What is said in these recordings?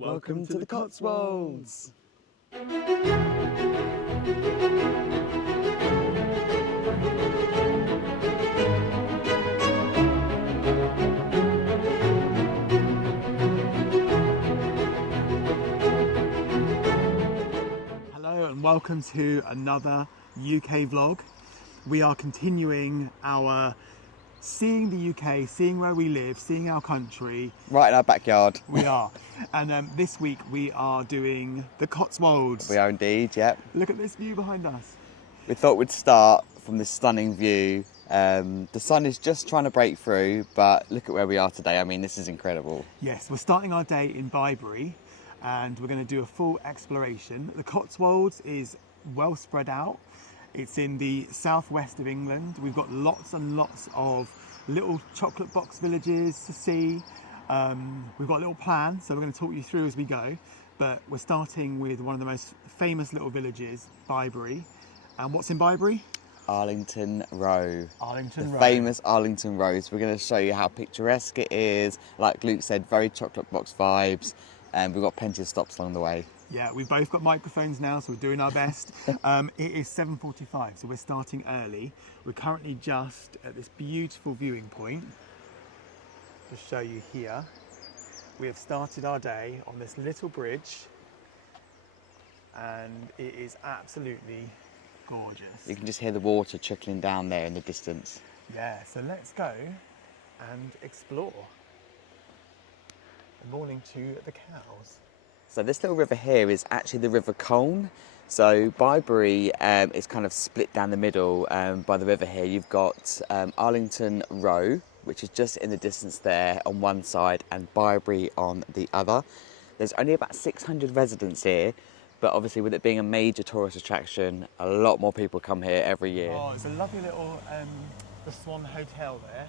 Welcome to the Cotswolds! Hello and welcome to another UK vlog. We are continuing our seeing the UK, seeing where we live, seeing our country. Right in our backyard. We are. And this week we are doing the Cotswolds. We are indeed, yep. Look at this view behind us. We thought we'd start from this stunning view. The sun is just trying to break through, but look at where we are today. I mean, this is incredible. Yes, we're starting our day in Bibury and we're going to do a full exploration. The Cotswolds is well spread out. It's in the southwest of England. We've got lots and lots of little chocolate box villages to see. We've got a little plan, so we're going to talk you through as we go. But we're starting with one of the most famous little villages, Bibury. And what's in Bibury? Arlington Row. Arlington Row. Famous Arlington Row. So we're going to show you how picturesque it is. Like Luke said, very chocolate box vibes. And we've got plenty of stops along the way. Yeah, we've both got microphones now, so we're doing our best. It is 7:45, so we're starting early. We're currently just at this beautiful viewing point. To show you here. We have started our day on this little bridge, and it is absolutely gorgeous. You can just hear the water trickling down there in the distance. Yeah, so let's go and explore. Good morning to the cows. So this little river here is actually the River Colne. So Bibury is kind of split down the middle by the river here. You've got Arlington Row, which is just in the distance there on one side, and Bibury on the other. There's only about 600 residents here, but obviously with it being a major tourist attraction, a lot more people come here every year. Oh, it's a lovely little the Swan Hotel there,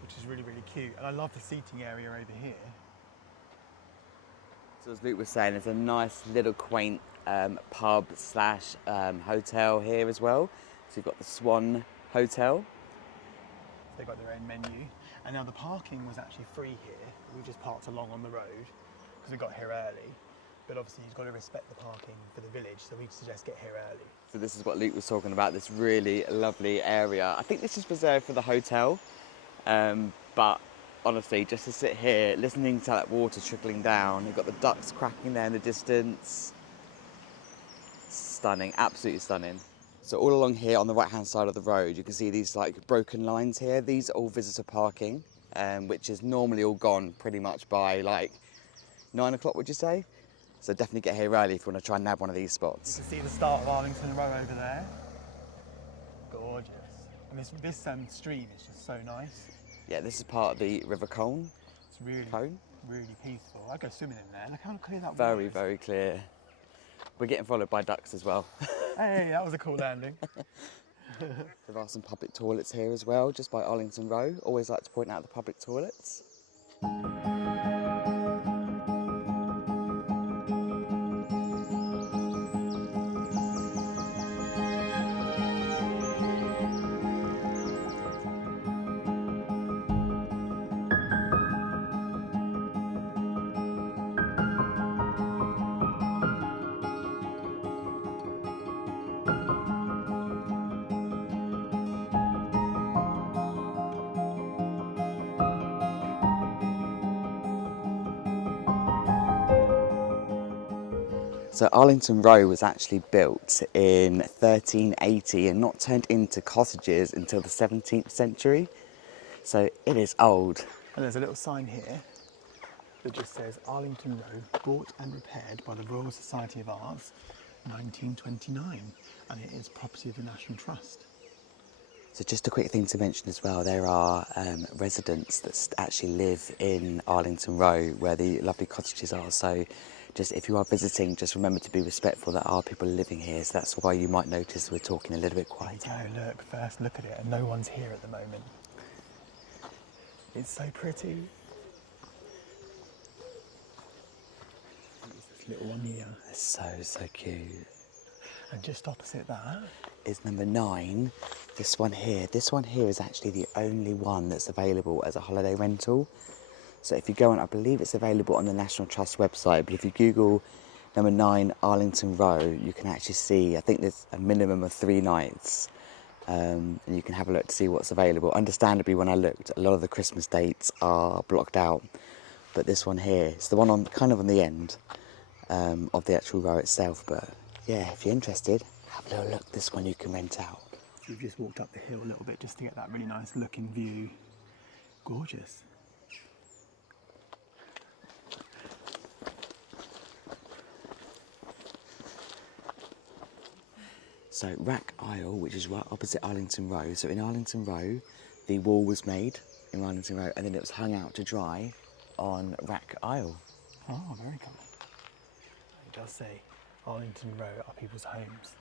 which is really, really cute. And I love the seating area over here. So as Luke was saying, it's a nice little quaint pub slash hotel here as well. So you've got the Swan Hotel. They've got their own menu. And now the parking was actually free here. We just parked along on the road because we got here early. But obviously you've got to respect the parking for the village, so we suggest get here early. So this is what Luke was talking about, this really lovely area. I think this is reserved for the hotel, but honestly, just to sit here, listening to that water trickling down, you've got the ducks cracking there in the distance. Stunning, absolutely stunning. So all along here on the right-hand side of the road, you can see these like broken lines here. These are all visitor parking, which is normally all gone pretty much by like 9 o'clock, would you say? So definitely get here early if you want to try and nab one of these spots. You can see the start of Arlington Row over there. Gorgeous. And this stream is just so nice. Yeah, this is part of the River Colne. It's really, really peaceful. I go swimming in there. Look how clear that water is. Very clear. We're getting followed by ducks as well. Hey, that was a cool landing. There are some public toilets here as well, just by Arlington Row. Always like to point out the public toilets. So Arlington Row was actually built in 1380 and not turned into cottages until the 17th century. So it is old. And there's a little sign here that just says Arlington Row, bought and repaired by the Royal Society of Arts, 1929. And it is property of the National Trust. So just a quick thing to mention as well, there are residents that actually live in Arlington Row where the lovely cottages are. So just if you are visiting, just remember to be respectful. There are people living here, so that's why you might notice we're talking a little bit quiet. Oh look, first look at it, and no one's here at the moment. It's so pretty. There's this little one here. It's so cute. And just opposite that is number 9. This one here is actually the only one that's available as a holiday rental. So if you go on, I believe it's available on the National Trust website, but if you Google number 9 Arlington Row, you can actually see, I think there's a minimum of 3 nights, and you can have a look to see what's available. Understandably, when I looked, a lot of the Christmas dates are blocked out, but this one here, it's the one on kind of on the end of the actual row itself. But yeah, if you're interested, have a little look. This one you can rent out. We've just walked up the hill a little bit just to get that really nice looking view. Gorgeous. So Rack Isle, which is right opposite Arlington Row. So in Arlington Row, the wall was made in Arlington Row, and then it was hung out to dry on Rack Isle. Oh, very cool. It does say Arlington Row are people's homes.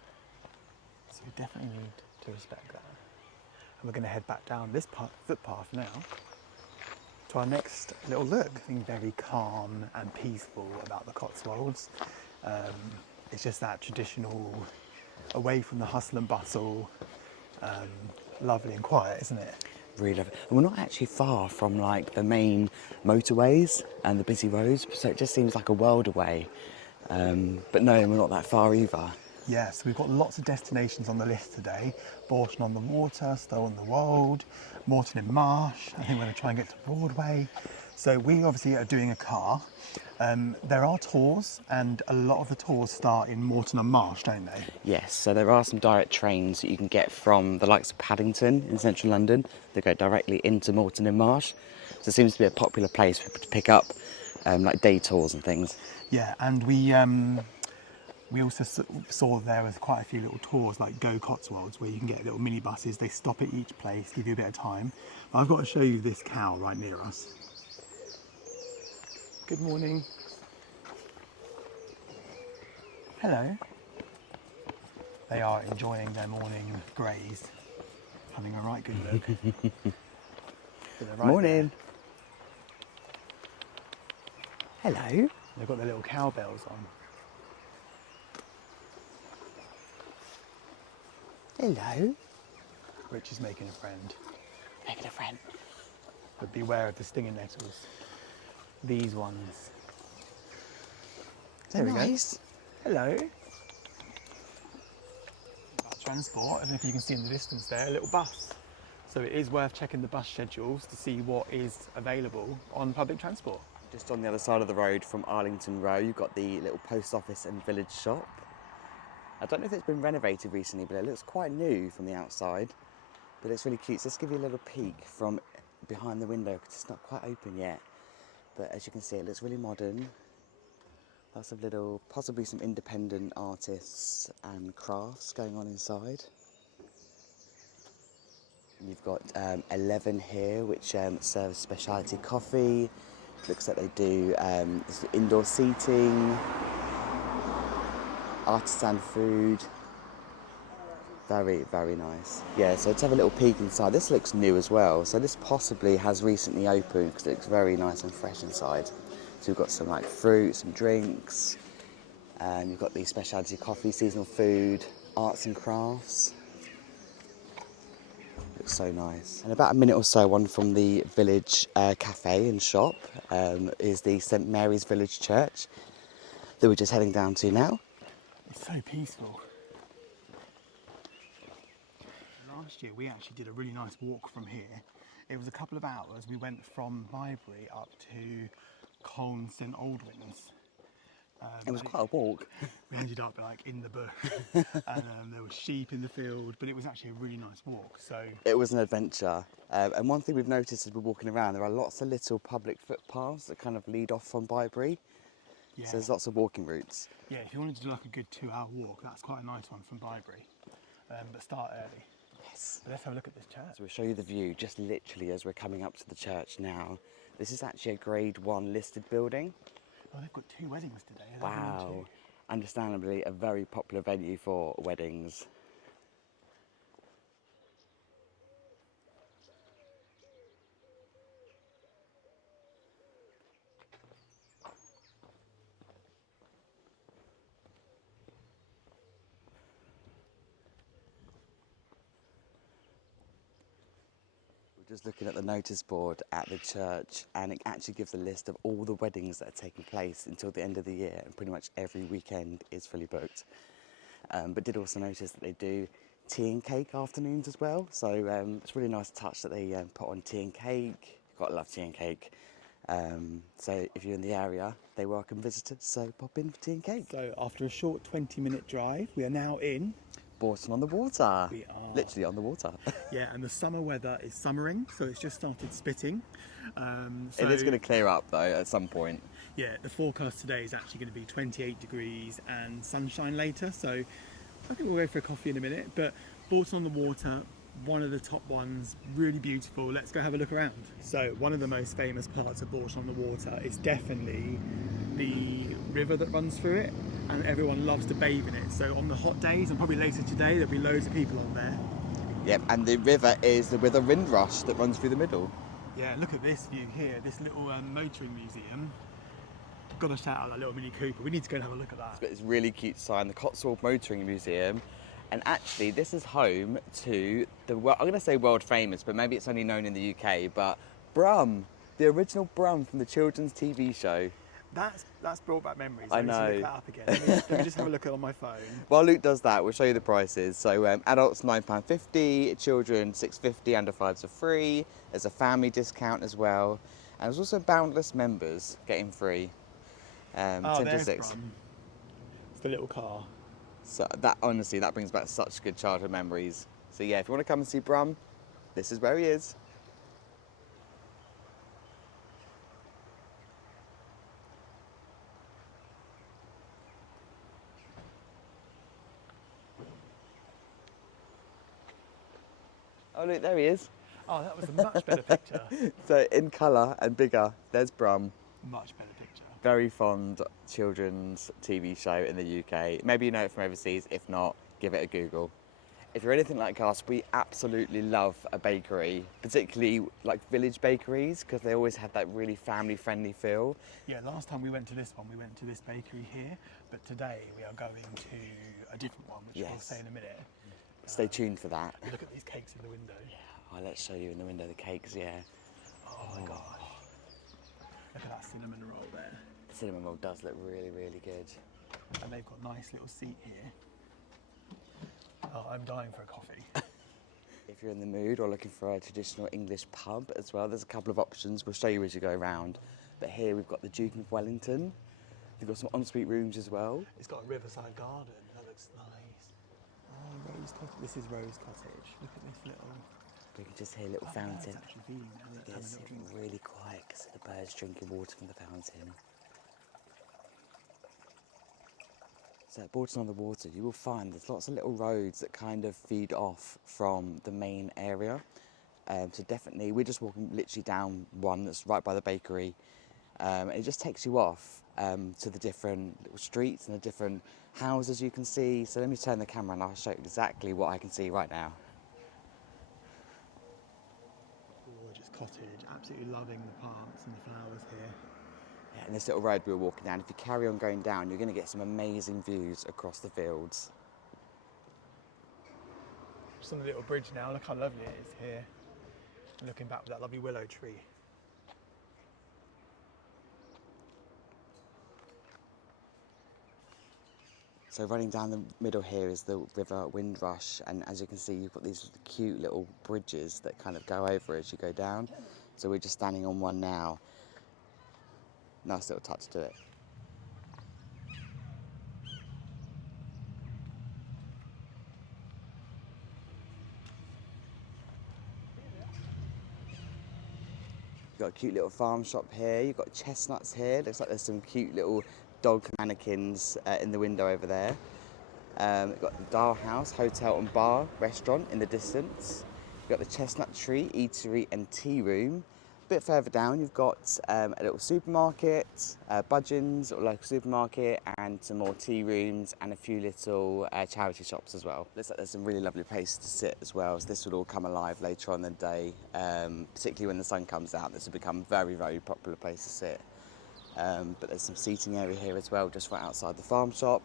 So we definitely need to respect that. And we're going to head back down this footpath now to our next little look. Being very calm and peaceful about the Cotswolds. It's just that traditional, away from the hustle and bustle, lovely and quiet, isn't it? Really love it. And we're not actually far from like the main motorways and the busy roads, so it just seems like a world away. But no, we're not that far either. Yeah, so we've got lots of destinations on the list today. Bourton-on-the-water, Stow-on-the-Wold, Moreton-in-marsh. I think we're going to try and get to Broadway. So we obviously are doing a car. There are tours, and a lot of the tours start in Moreton-in-marsh, don't they? Yes, so there are some direct trains that you can get from the likes of Paddington in central London. They go directly into Moreton-in-marsh. So it seems to be a popular place for people to pick up like day tours and things. Yeah, and we also saw there was quite a few little tours like Go Cotswolds where you can get little mini buses. They stop at each place, give you a bit of time. I've got to show you this cow right near us. Good morning. Hello. They are enjoying their morning graze, having a right good look. So they're right Morning. there. Hello. They've got their little cowbells on. Hello. Rich is making a friend, Making a friend. but beware of the stinging nettles. These ones. They're There we go. nice. Hello. About transport, I don't know if you can see in the distance there, a little bus. So it is worth checking the bus schedules to see what is available on public transport. Just on the other side of the road from Arlington Row, you've got the little post office and village shop. I don't know if it's been renovated recently, but it looks quite new from the outside. But it's really cute. So let's give you a little peek from behind the window because it's not quite open yet. But as you can see, it looks really modern. Lots of little, possibly some independent artists and crafts going on inside. And you've got 11 here, which serves specialty coffee. Looks like they do indoor seating, artisan food. Very, very nice. Yeah, so let's have a little peek inside. This looks new as well. So this possibly has recently opened because it looks very nice and fresh inside. So we've got some like fruit, some drinks, and you've got the specialty coffee, seasonal food, arts and crafts. Looks so nice. And about a minute or so on from the village cafe and shop is the St Mary's Village Church that we're just heading down to now. It's so peaceful. Last year we actually did a really nice walk from here. It was a couple of hours. We went from Bibury up to Combe St Aldwyn's. It was quite a walk. We ended up like in the bush and there were sheep in the field, but it was actually a really nice walk. So it was an adventure. And one thing we've noticed as we're walking around, there are lots of little public footpaths that kind of lead off from Bibury. yeah, So there's lots of walking routes. yeah, if you wanted to do like a good 2-hour walk, that's quite a nice one from Bibury. But start early. Yes. But let's have a look at this church. So we'll show you the view just literally as we're coming up to the church now. This is actually a Grade 1 listed building. Oh, they've got 2 weddings today. Are they Wow. doing 2? Understandably a very popular venue for weddings. Just looking at the notice board at the church, and it actually gives a list of all the weddings that are taking place until the end of the year, and pretty much every weekend is fully booked. But did also notice that they do tea and cake afternoons as well, so it's a really nice touch that they put on tea and cake. Gotta love tea and cake. So if you're in the area, they welcome visitors, so pop in for tea and cake. So after a short 20-minute drive, we are now in Bourton-on-the-water. We are. Literally on the water. Yeah, and the summer weather is summering, so it's just started spitting. It is going to clear up though at some point. Yeah, the forecast today is actually going to be 28 degrees and sunshine later, so I think we'll go for a coffee in a minute. But Bourton-on-the-Water, one of the top ones, really beautiful. Let's go have a look around. So one of the most famous parts of Bourton-on-the-Water is definitely the river that runs through it, and everyone loves to bathe in it. So on the hot days, and probably later today, there'll be loads of people on there. Yep, and the river is the river Windrush that runs through the middle. Yeah, look at this view here, this little motoring museum. Got to shout out that little Mini Cooper. We need to go and have a look at that. It's a really cute sign, the Cotswold Motoring Museum. And actually, this is home to the, I'm going to say world famous, but maybe it's only known in the UK, but Brum, the original Brum from the children's TV show. That's brought back memories. I know. Let me look that up again. Let me just have a look on my phone. While Luke does that, we'll show you the prices. So adults £9.50, children £6.50, under 5s are free. There's a family discount as well. And there's also boundless members getting free. 10 to there's 6. Brum. It's the little car. So that, honestly, that brings back such good childhood memories. So yeah, if you want to come and see Brum, this is where he is. Oh look, there he is. Oh, that was a much better picture. So in colour and bigger, there's Brum. Much better picture. Very fond children's TV show in the UK. Maybe you know it from overseas. If not, give it a Google. If you're anything like us, we absolutely love a bakery, particularly like village bakeries, because they always have that really family-friendly feel. Yeah, last time we went to this one, we went to this bakery here, but today we are going to a different one, which we'll say in a minute. Stay tuned for that. Look at these cakes in the window. Yeah, oh, let's show you in the window the cakes, yeah. Oh my gosh. Look at that cinnamon roll there. The cinnamon roll does look really, really good. And they've got a nice little seat here. Oh, I'm dying for a coffee. If you're in the mood or looking for a traditional English pub as well, there's a couple of options. We'll show you as you go around. But here we've got the Duke of Wellington. They've got some ensuite rooms as well. It's got a riverside garden. That looks nice. Oh, Rose Cottage. This is Rose Cottage. Look at this little... We can just hear a little fountain. It's actually feeding them. Let's have a It's little drink. really quiet because the birds drinking water from the fountain. So at Bourton-on-the-Water, you will find there's lots of little roads that kind of feed off from the main area. So definitely, we're just walking literally down one that's right by the bakery. It just takes you off to the different little streets and the different houses you can see. So let me turn the camera and I'll show you exactly what I can see right now. Gorgeous cottage. Absolutely loving the plants and the flowers here. Yeah, and this little road we were walking down, if you carry on going down, you're going to get some amazing views across the fields. Just on the little bridge now. Look how lovely it is here. Looking back with that lovely willow tree. So running down the middle here is the river Windrush, and as you can see you've got these cute little bridges that kind of go over as you go down. So we're just standing on one now. Nice little touch to it. You've got a cute little farm shop here, you've got chestnuts here, looks like there's some cute little dog mannequins in the window over there. You've got the Dial House Hotel and Bar restaurant in the distance. You've got the Chestnut Tree Eatery and Tea Room. A bit further down you've got a little supermarket, Budgeon's or local supermarket, and some more tea rooms and a few little charity shops as well. Looks like there's some really lovely places to sit as well, so this will all come alive later on in the day, particularly when the sun comes out. This will become a very, very popular place to sit. But there's some seating area here as well, just right outside the farm shop.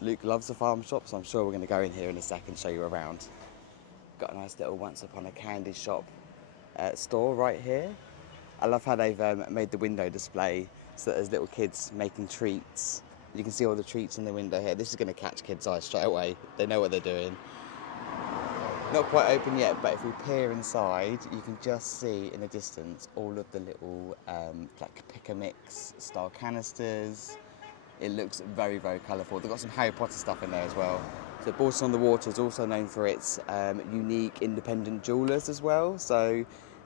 Luke loves the farm shop, so I'm sure we're going to go in here in a second and show you around. Got a nice little once upon a candy shop store right here. I love how they've made the window display so that there's little kids making treats. You can see all the treats in the window here. This is going to catch kids' eyes straight away. They know what they're doing. Not quite open yet, but if we peer inside, you can just see in the distance all of the little like pick-a-mix style canisters. It looks very, very colourful. They've got some Harry Potter stuff in there as well. So Bourton-on-the-Water is also known for its unique independent jewellers as well. So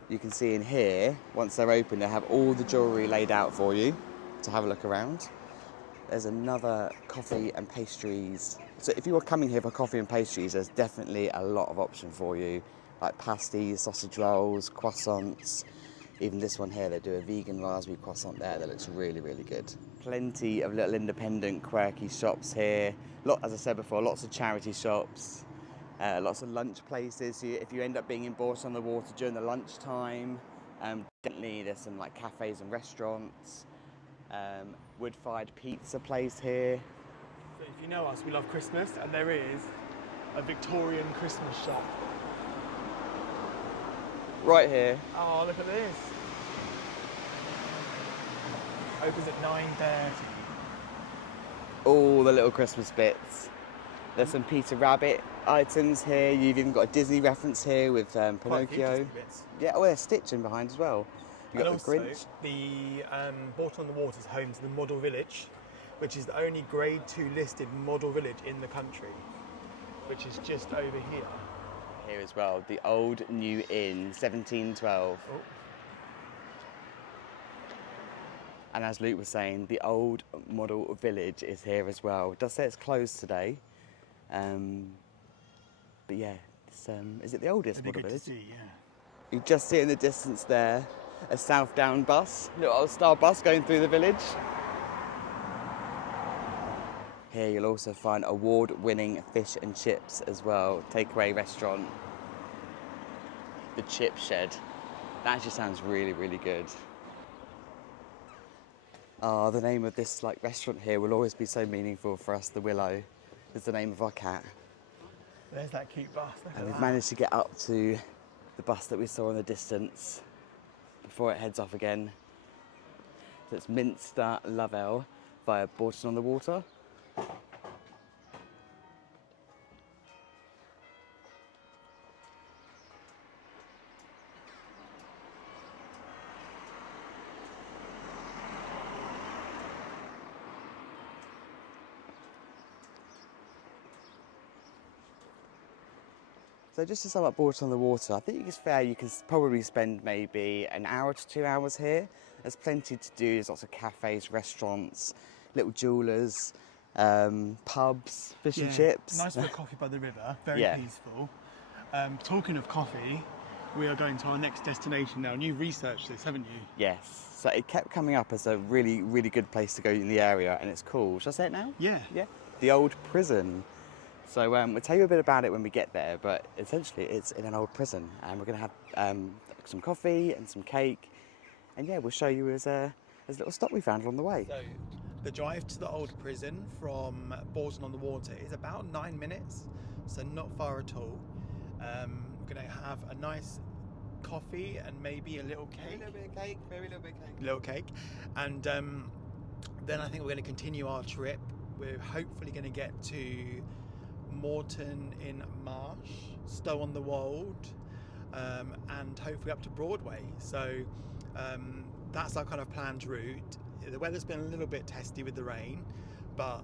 you can see in here, once they're open, they have all the jewellery laid out for you to have a look around. There's another coffee and pastries. So if you were coming here for coffee and pastries, there's definitely a lot of option for you, like pasties, sausage rolls, croissants. Even this one here, they do a vegan raspberry croissant there that looks really, really good. Plenty of little independent, quirky shops here. As I said before, lots of charity shops, lots of lunch places. So if you end up being in Bourton-on-the-Water during the lunchtime, definitely there's some like cafes and restaurants. Wood-fired pizza place here. So if you know us, we love Christmas, and there is a Victorian Christmas shop. Right here. Oh, look at this. Opens at 9:30. All the little Christmas bits. There's some Peter Rabbit items here. You've even got a Disney reference here with Quite a few Pinocchio. Disney bits. Yeah, oh, there's Stitching behind as well. You've got And the also, Grinch. the Bourton-on-the-Water is home to the Model Village, which is the only Grade 2 listed model village in the country, which is just over here. Here as well, the Old New Inn, 1712. Oh. And as Luke was saying, the old model village is here as well. It does say it's closed today. But yeah, it's, is it the oldest It'd be model good village? to see, yeah. You just see in the distance there a southbound bus, little old style bus going through the village. Here you'll also find award-winning fish and chips as well, takeaway restaurant. The Chip Shed. That actually sounds really, really good. Oh, the name of this restaurant here will always be so meaningful for us, the Willow. Is the name of our cat. There's that cute bus. Look And at we've that. managed to get up to the bus that we saw in the distance before it heads off again. So it's Minster Lovell via Bourton-on-the-Water. So just to sum up Bourton-on-the-Water, I think it's fair you can probably spend maybe an hour to 2 hours here. There's plenty to do. There's lots of cafes, restaurants, little jewellers, pubs, fish and chips. Nice bit of coffee by the river, very Yeah. peaceful. Talking of coffee, we are going to our next destination now. And you've researched this, haven't you? Yes. So it kept coming up as a really, really good place to go in the area, and it's called, shall I say it now? Yeah. Yeah. The Old Prison. So we'll tell you a bit about it when we get there, but essentially it's in an old prison, and we're going to have some coffee and some cake, and yeah, we'll show you as a little stop we found along the way. So the drive to the old prison from Bourton-on-the-Water is about 9 minutes, so not far at all. We're going to have a nice coffee and maybe a little cake. A little bit of cake, very little bit of cake. Little cake. And then I think we're going to continue our trip. We're hopefully going to get to Moreton-in-marsh, Stow-on-the-Wold, and hopefully up to Broadway. So that's our kind of planned route. The weather's been a little bit testy with the rain, but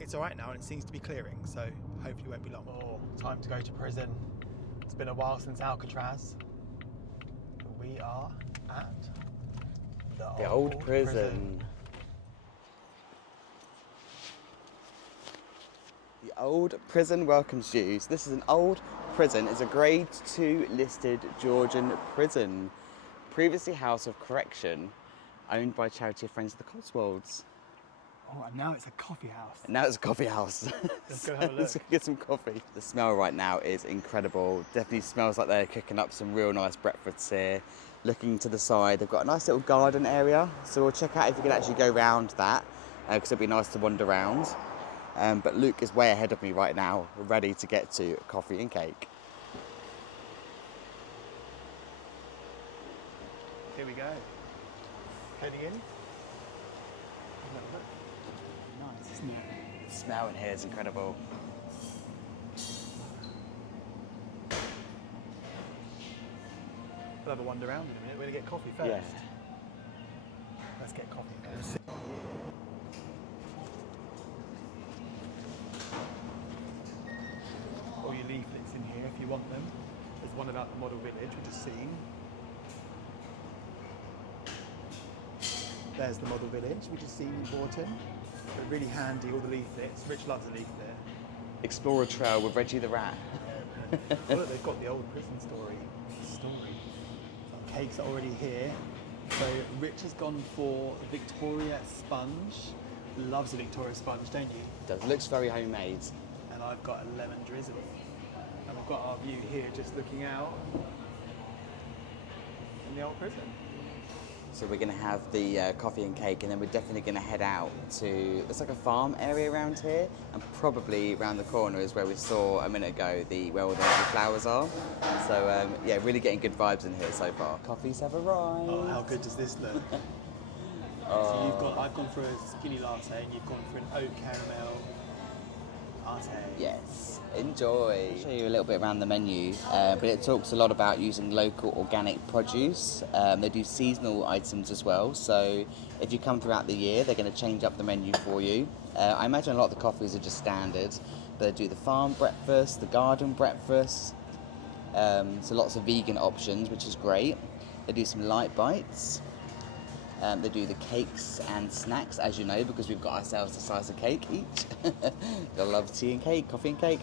it's all right now and it seems to be clearing, so hopefully it won't be long. Oh, time to go to prison. It's been a while since Alcatraz. We are at The Old Prison. The Old Prison welcomes you. So this is an old prison. It's a Grade 2 listed Georgian prison. Previously House of Correction, owned by charity Friends of the Cotswolds. Oh, and now it's a coffee house. And now it's a coffee house. Let's go have a look. Let's go get some coffee. The smell right now is incredible. Definitely smells like they're cooking up some real nice breakfasts here. Looking to the side, they've got a nice little garden area. So we'll check out if we can actually go round that, because it'd be nice to wander around. But Luke is way ahead of me right now, ready to get to coffee and cake. Here we go. Heading in. Nice, isn't it? The smell in here is incredible. We'll have a wander around in a minute. We're going to get coffee first. Yeah. Let's get coffee first. All your leaflets in here if you want them. There's one about the model village we just seen. There's the model village we just seen in Bourton. They're really handy, all the leaflets. Rich loves a leaflet. Explorer Trail with Reggie the Rat. Oh, look, they've got the old prison story. Some cakes are already here. So Rich has gone for Victoria sponge. Loves a Victoria sponge, don't you? It does. Looks very homemade. And I've got a lemon drizzle. And we've got our view here just looking out in the old prison. So we're going to have the coffee and cake, and then we're definitely going to head out to, it's like a farm area around here, and probably around the corner is where we saw a minute ago where all the lovely flowers are. So yeah, really getting good vibes in here so far. Coffees have arrived. Oh, how good does this look? So I've gone for a skinny latte, and you've gone for an oat caramel latte. Yes, enjoy. I'll show you a little bit around the menu, but it talks a lot about using local organic produce. They do seasonal items as well, so if you come throughout the year, they're going to change up the menu for you. I imagine a lot of the coffees are just standard, but they do the farm breakfast, the garden breakfast, so lots of vegan options, which is great. They do some light bites. They do the cakes and snacks, as you know, because we've got ourselves a slice of cake each. They love tea and cake, coffee and cake.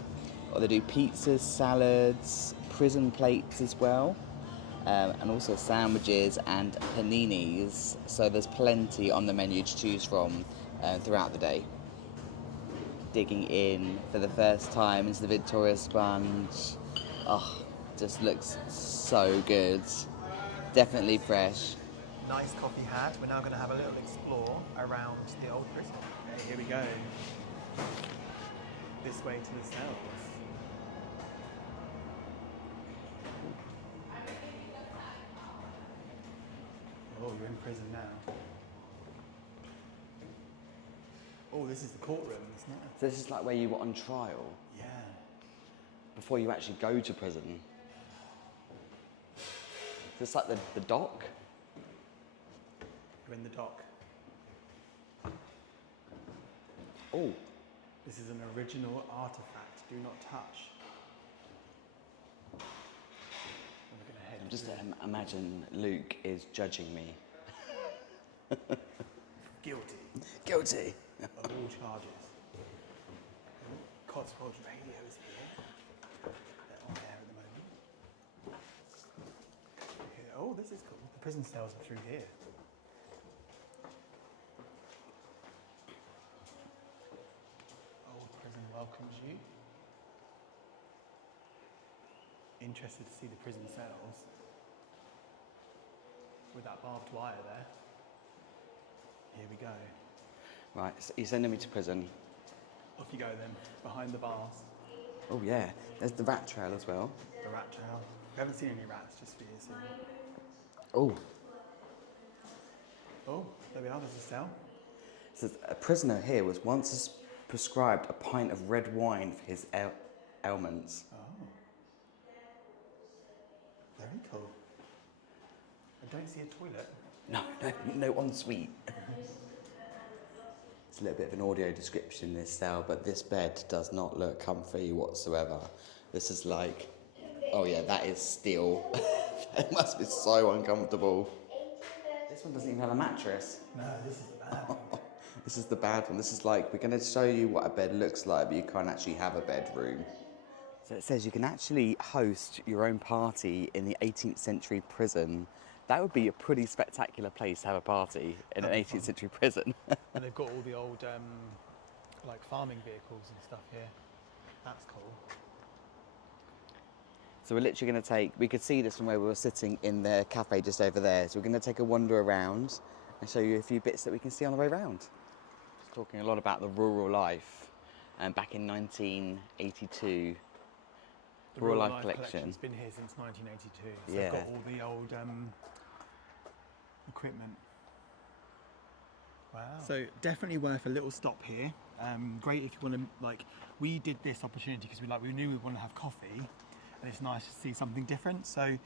Or they do pizzas, salads, prison plates as well, and also sandwiches and paninis. So there's plenty on the menu to choose from throughout the day. Digging in for the first time into the Victoria sponge. Oh, just looks so good. Definitely fresh. Nice coffee hat. We're now going to have a little explore around the old prison. Okay, here we go. This way to the cells. Oh, you're in prison now. Oh, this is the courtroom, isn't it? So this is like where you were on trial? Yeah. Before you actually go to prison? Is this like the dock? You're in the dock. Oh. This is an original artifact. Do not touch. And we're going to head Just through. imagine Luke is judging me. Guilty Guilty. of all charges. Cotswolds radio is here. They're on there at the moment. Here. Oh, this is cool. The prison cells are through here. Old prison welcomes you. Interested to see the prison cells with that barbed wire there. Here we go. Right, so you're sending me to prison. Off you go then, behind the bars. Oh yeah, there's the rat trail as well. The rat trail. We haven't seen any rats, just for you. So. Oh, Oh, there we are, there's a cell. it says a prisoner here was once prescribed a pint of red wine for his ailments. Oh. Very cool. I don't see a toilet. No ensuite. It's a little bit of an audio description in this cell, but this bed does not look comfy whatsoever. This is like, oh yeah, that is steel. It must be so uncomfortable. This one doesn't even have a mattress. No, this is the bad one. This is the bad one. This is like, we're going to show you what a bed looks like, but you can't actually have a bedroom. So it says you can actually host your own party in the 18th century prison. That would be a pretty spectacular place to have a party in an 18th century prison. And they've got all the old like farming vehicles and stuff here. That's cool. So we're literally going to take, we could see this from where we were sitting in the cafe just over there. So we're going to take a wander around and show you a few bits that we can see on the way around. Just talking a lot about the rural life. Back in 1982, The Rural Life Collection. Collection's been here since 1982. So Yeah. they've got all the old equipment. Wow. So definitely worth a little stop here. Great if you want to, like, we did this opportunity because we knew we wanted to have coffee, and it's nice to see something different. So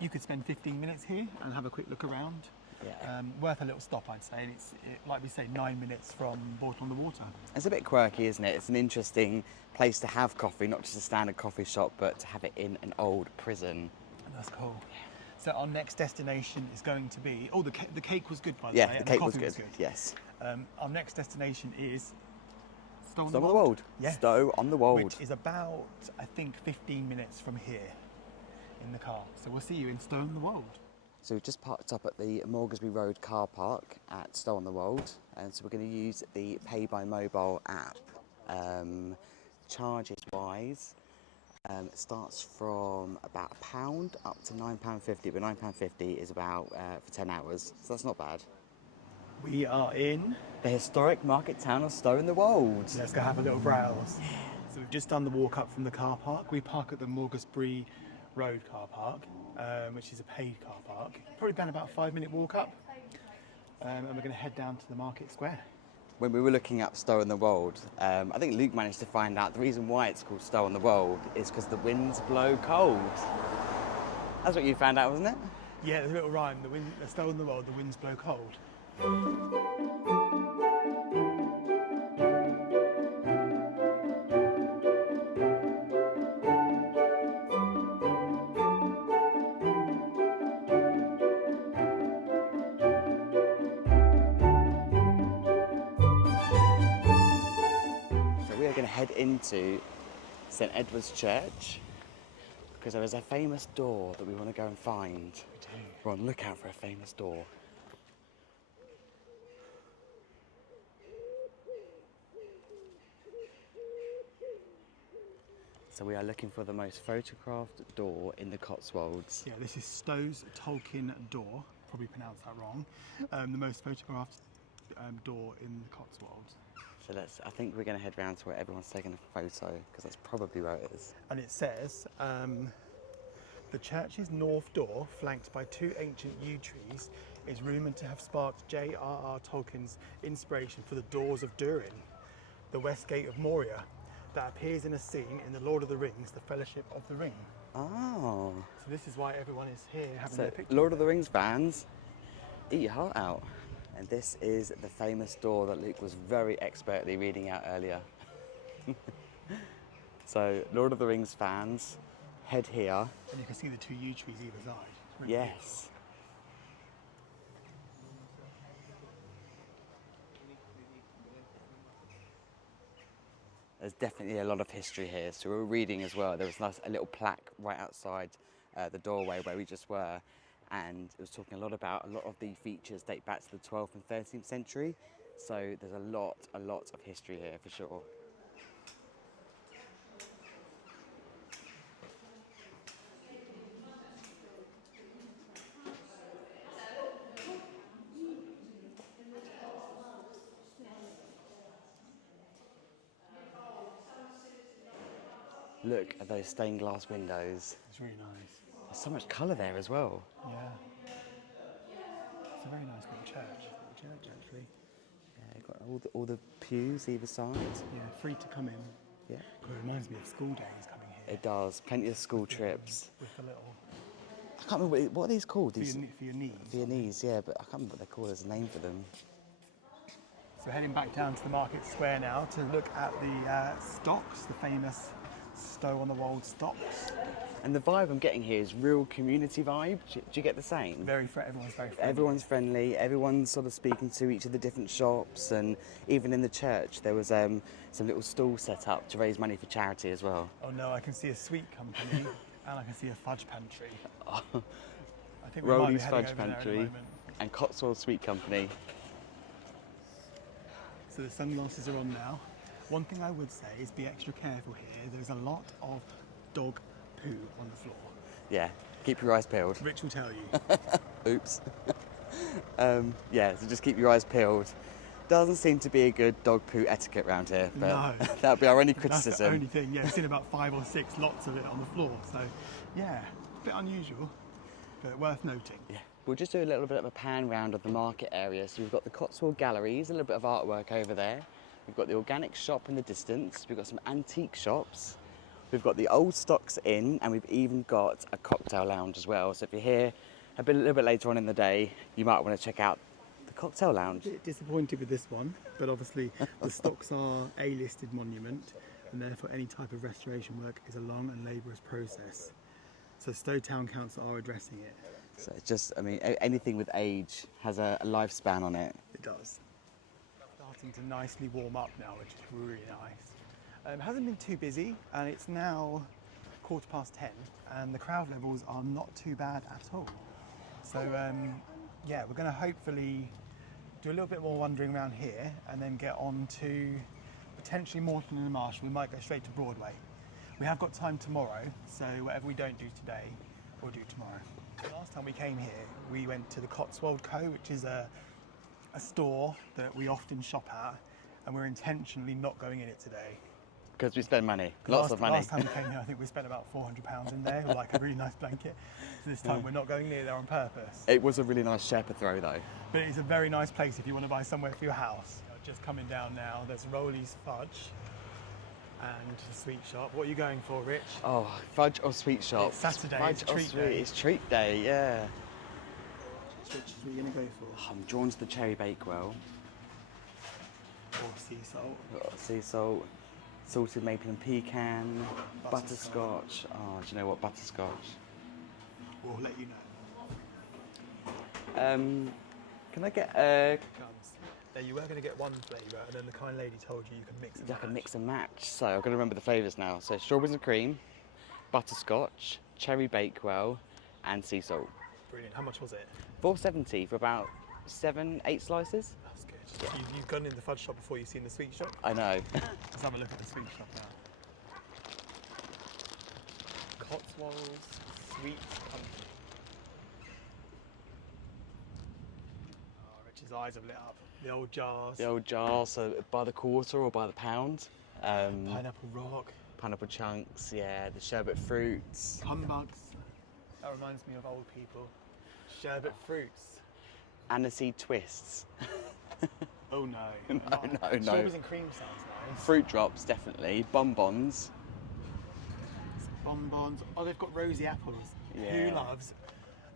you could spend 15 minutes here and have a quick look around. Yeah. Worth a little stop, I'd say. And it's like we say, 9 minutes from Bourton-on-the-water. It's a bit quirky, isn't it? It's an interesting place to have coffee, not just a standard coffee shop, but to have it in an old prison. That's cool. So our next destination is going to be... Oh, the cake was good, by the way. Yeah, the and cake coffee was good. Yes. Our next destination is Stow-on-the-Wold. Yes. Stow-on-the-Wold. Which is about, I think, 15 minutes from here in the car. So we'll see you in Stow-on-the-Wold. So we've just parked up at the Malmesbury Road car park at Stow-on-the-Wold, and so we're going to use the Pay by Mobile app. Charges wise, it starts from about £1 up to £9.50, but £9.50 is about for 10 hours, so that's not bad. We are in The historic market town of Stow-on-the-Wold. Let's go have a little browse. So we've just done the walk up from the car park. We park at the Malmesbury Road car park, which is a paid car park. Probably been about a 5-minute walk up, and we're going to head down to the market square. When we were looking up Stow-on-the-Wold, I think Luke managed to find out the reason why it's called Stow-on-the-Wold is because the winds blow cold. That's what you found out, wasn't it? Yeah, there's a little rhyme. The Stow-on-the-Wold, the winds blow cold. We're going to head into St Edward's Church because there is a famous door that we want to go and find. We're on the lookout for a famous door. So we are looking for the most photographed door in the Cotswolds. Yeah, this is Stow's Tolkien door. Probably pronounced that wrong. The most photographed door in the Cotswolds. So I think we're going to head round to where everyone's taking a photo because that's probably where it is. And it says, the church's north door, flanked by 2 ancient yew trees, is rumoured to have sparked J.R.R. Tolkien's inspiration for the doors of Durin, the west gate of Moria, that appears in a scene in The Lord of the Rings, The Fellowship of the Ring. Oh. So this is why everyone is here having So their picture. Lord of the Rings fans, eat your heart out. And this is the famous door that Luke was very expertly reading out earlier. So, Lord of the Rings fans, head here. And you can see the 2 yew trees either side. Really Yes. There's definitely a lot of history here. So we're reading as well. There was a little plaque right outside the doorway where we just were. And it was talking a lot of the features date back to the 12th and 13th century. So there's a lot of history here for sure. Look at those stained glass windows. It's really nice. There's so much colour there as well. Yeah. It's a very nice little church. Actually. Yeah, you've got all the pews either side. Yeah, free to come in. Yeah. God, it reminds me of school days coming here. It does. Plenty of school trips. With the little... I can't remember, what are these called? For your knees. For your knees, yeah, but I can't remember what they're called. There's a name for them. So we're heading back down to the market square now to look at the stocks, the famous Stow-on-the-Wold stocks. And the vibe I'm getting here is real community vibe. Do you get the same? Everyone's very friendly. Everyone's friendly. Everyone's sort of speaking to each of the different shops, and even in the church there was some little stalls set up to raise money for charity as well. Oh no, I can see a sweet company and I can see a fudge pantry. I think we might be Rolly's heading Fudge over there in a Pantry moment. and Cotswold Sweet Company. So the sunglasses are on now. One thing I would say is be extra careful here. There's a lot of dog poo on the floor. Yeah, keep your eyes peeled. Rich will tell you. Oops. Yeah, so just keep your eyes peeled. Doesn't seem to be a good dog poo etiquette around here, but No. that'll be our only That's the criticism. only thing. Yeah, I've seen about 5 or 6 lots of it on the floor. So, yeah, a bit unusual, but worth noting. Yeah. We'll just do a little bit of a pan round of the market area. So we've got the Cotswold galleries, a little bit of artwork over there. We've got the organic shop in the distance. We've got some antique shops. We've got the Old Stocks Inn, and we've even got a cocktail lounge as well. So if you're here a little bit later on in the day, you might want to check out the cocktail lounge. A bit disappointed with this one, but obviously the stocks are A-listed monument, and therefore any type of restoration work is a long and laborious process. So Stow Town Council are addressing it. So it's just, I mean, anything with age has a lifespan on it. It does. Starting to nicely warm up now, which is really nice. It hasn't been too busy, and it's now 10:15, and the crowd levels are not too bad at all. So yeah, we're going to hopefully do a little bit more wandering around here, and then get on to potentially Moreton-in-the-marsh. We might go straight to Broadway. We have got time tomorrow, so whatever we don't do today, we'll do tomorrow. Last time we came here, we went to the Cotswold Co, which is a store that we often shop at, and we're intentionally not going in it today. Because we spend money, lots of money. Last time we came here, I think we spent about £400 in there, with like a really nice blanket. So this time we're not going near there on purpose. It was a really nice Sherpa throw though. But it's a very nice place if you want to buy somewhere for your house. Just coming down now, there's Rowley's Fudge and the sweet shop. What are you going for, Rich? Oh, fudge or sweet shop? It's Saturday, Fudge it's or treat sweet. day. It's treat day, yeah. Which are you going to go for? I'm drawn to the cherry bakewell. Or sea salt? We've got sea salt, salted maple and pecan, butterscotch. Oh, do you know what butterscotch? We'll let you know. Can I get a... Comes. Now you were going to get one flavour, and then the kind lady told you can mix and I match. can mix and match. So I've got to remember the flavours now. So strawberries and cream, butterscotch, cherry bakewell, and sea salt. Brilliant. How much was it? $4.70 for about 7-8 slices. That's good. You've gone in the fudge shop before you've seen the sweet shop? I know. Let's have a look at the sweet shop now. Cotswolds Sweet Company. Oh, Rich's eyes have lit up. The old jars. The old jar, so by the quarter or by the pound. Pineapple rock. Pineapple chunks, yeah, the sherbet fruits. Humbugs. That reminds me of old people. Sherbet fruits. Aniseed twists. Oh no. No. Strawberries and cream sounds nice. Fruit drops, definitely. Bonbons. Bonbons. Oh, they've got rosy apples. Yeah. Who loves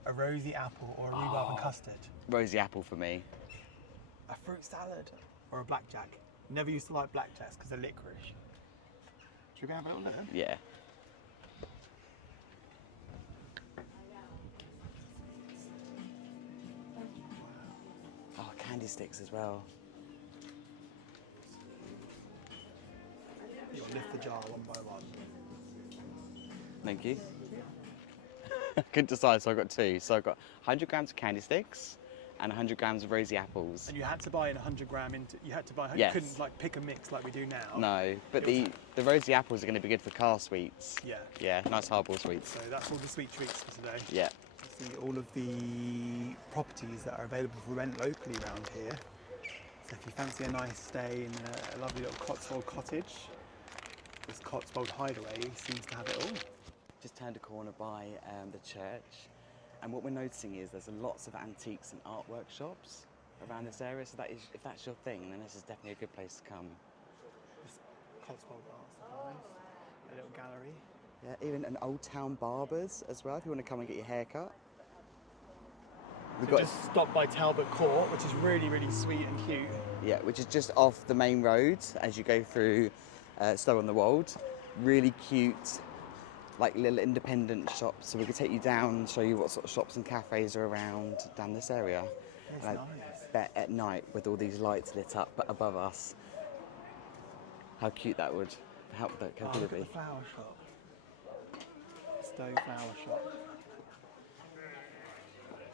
a rosy apple or a rhubarb and custard? Rosy apple for me. A fruit salad or a blackjack. Never used to like blackjacks because they're licorice. Should we go have a little look? Yeah. Oh, candy sticks as well. You'll lift the jar one by one. Thank you. I couldn't decide, so I got two. So I got 100 grams of candy sticks and 100 grams of rosy apples. And you had to buy in 100 gram into. You had to buy. Yes. You couldn't like pick a mix like we do now. No, but the rosy apples are going to be good for car sweets. Yeah. Yeah, nice hardball sweets. So that's all the sweet treats for today. Yeah. See all of the properties that are available for rent locally around here. So if you fancy a nice stay in a lovely little Cotswold cottage, this Cotswold Hideaway seems to have it all. Just turned a corner by the church, and what we're noticing is there's lots of antiques and artwork shops around this area. So that is, if that's your thing, then this is definitely a good place to come. This Cotswold art supplies, a little gallery. Yeah, even an Old Town Barbers as well. If you want to come and get your hair cut. We've So just stopped by Talbot Court, which is really, really sweet and cute. Yeah, which is just off the main road as you go through Stow-on-the-Wold. Really cute, like little independent shops. So we could take you down and show you what sort of shops and cafes are around down this area. It's And nice. I bet at night with all these lights lit up above us, how cute that would. How could Oh, it look at be? the flower shop. Stow flower shop.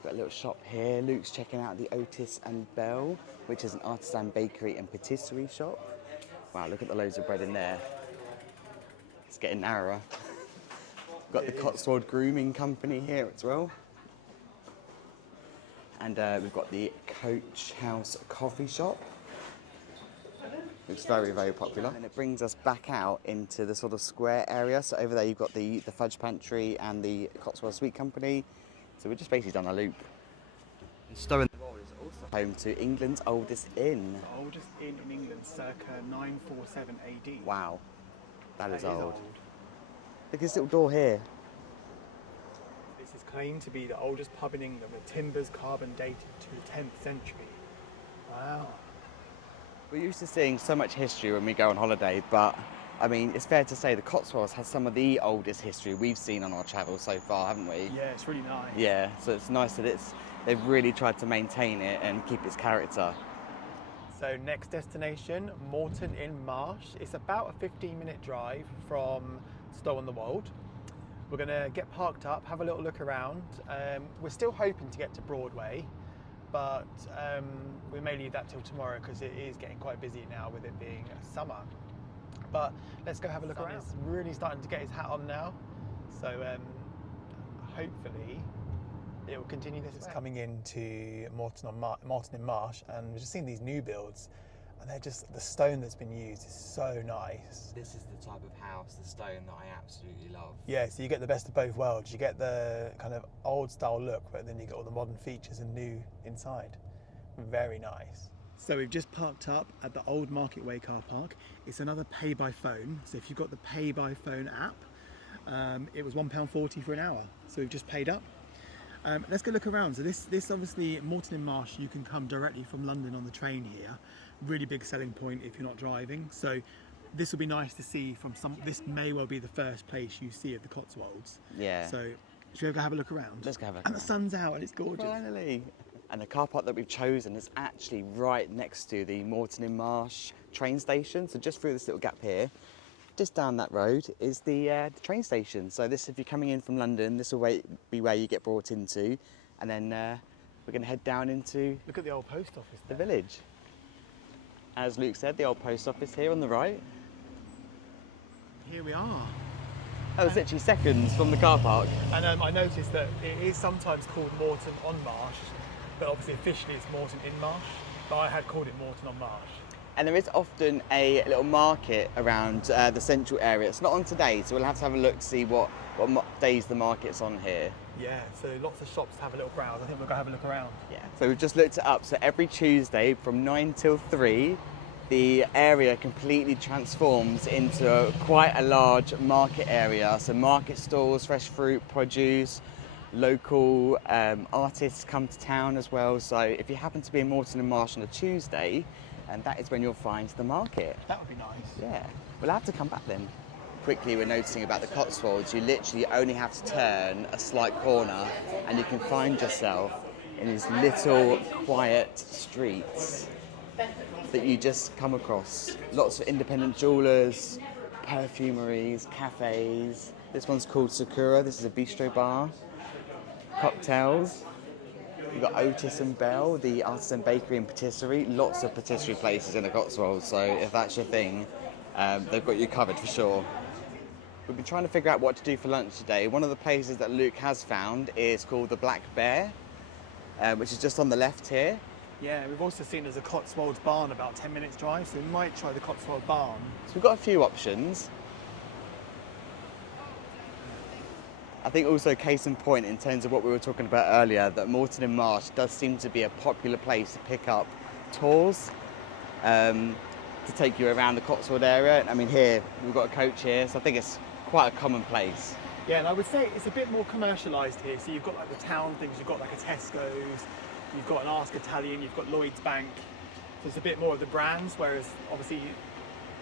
Got a little shop here. Luke's checking out the Otis and Bell, which is an artisan bakery and patisserie shop. Wow, look at the loads of bread in there. It's getting narrower. Got the Cotswold Grooming Company here as well. And we've got the Coach House Coffee Shop. It's very, very popular. And it brings us back out into the sort of square area. So over there you've got the Fudge Pantry and the Cotswold Sweet Company. So we've just basically done a loop. Stow-on-the-Wold is also home to England's oldest inn. The oldest inn in England, circa 947 AD. Wow, that is old. old. Look at this little door here. This is claimed to be the oldest pub in England, with timbers carbon dated to the 10th century. Wow. We're used to seeing so much history when we go on holiday, but I mean, it's fair to say the Cotswolds has some of the oldest history we've seen on our travels so far, haven't we? Yeah, it's really nice. Yeah, so it's nice that they've really tried to maintain it and keep its character. So next destination, Moreton-in-marsh. It's about a 15-minute drive from Stow-on-the-Wold. We're going to get parked up, have a little look around. We're still hoping to get to Broadway, but we may leave that till tomorrow because it is getting quite busy now with it being summer. But let's go have a look around. It's really starting to get his hat on now, so hopefully it will continue this way. Coming into Moreton-in-marsh, and we've just seen these new builds, and they're just, the stone that's been used is so nice. This is the type of house, the stone, that I absolutely love. Yeah, so you get the best of both worlds. You get the kind of old style look, but then you get all the modern features and new inside. Very nice. So we've just parked up at the Old Market Way car park. It's another pay by phone. So if you've got the pay by phone app, it was £1.40 for an hour. So we've just paid up. Let's go look around. So this obviously, Moreton-in-marsh, you can come directly from London on the train here. Really big selling point if you're not driving. So this will be nice to see from this may well be the first place you see of the Cotswolds. Yeah. So should we go have a look around? Let's go have a look And around. the sun's out and it's gorgeous. Finally. And the car park that we've chosen is actually right next to the Moreton-in-marsh train station. So just through this little gap here, just down that road is the train station. So this, if you're coming in from London, this will be where you get brought into, and then we're going to head down into Look at the old post office the there. village. As Luke said, the old post office here on the right. Here we are. That was literally seconds from the car park. And I noticed that it is sometimes called Moreton-on-Marsh, but obviously officially it's Moreton-in-marsh, but I had called it Moreton-on-Marsh. And there is often a little market around the central area. It's not on today, so we'll have to have a look to see what days the market's on here. Yeah, so lots of shops to have a little browse. I think we'll go have a look around. Yeah. So we've just looked it up. So every Tuesday from 9 till 3, the area completely transforms into quite a large market area. So market stalls, fresh fruit, produce, local artists come to town as well. So if you happen to be in Moreton-in-marsh on a Tuesday, and that is when you'll find the market. That would be nice. Yeah, we'll have to come back then. Quickly, we're noticing about the Cotswolds, you literally only have to turn a slight corner and you can find yourself in these little quiet streets that you just come across. Lots of independent jewellers, perfumeries, cafes. This one's called Sakura. This is a bistro bar. Cocktails. You've got Otis and Bell, the artisan bakery and patisserie. Lots of patisserie places in the Cotswolds, so if that's your thing, they've got you covered for sure. We've been trying to figure out what to do for lunch today. One of the places that Luke has found is called the Black Bear, which is just on the left here. Yeah, we've also seen there's a Cotswolds barn about 10 minutes drive, so we might try the Cotswold barn. So we've got a few options. I think also case in point in terms of what we were talking about earlier, that Moreton-in-marsh does seem to be a popular place to pick up tours to take you around the Cotswold area. I mean, here, we've got a coach here, so I think it's quite a common place. Yeah, and I would say it's a bit more commercialised here. So you've got like the town things, you've got like a Tesco's, you've got an Ask Italian, you've got Lloyd's Bank. So it's a bit more of the brands, whereas obviously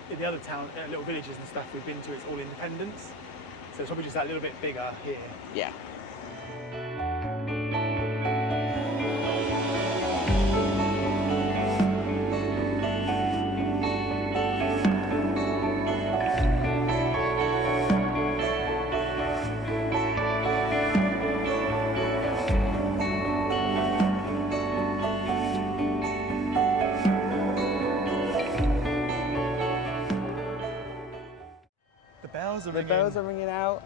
in the other town, little villages and stuff we've been to, it's all independents. So it's probably just that little bit bigger here. Yeah. The bells are ringing out.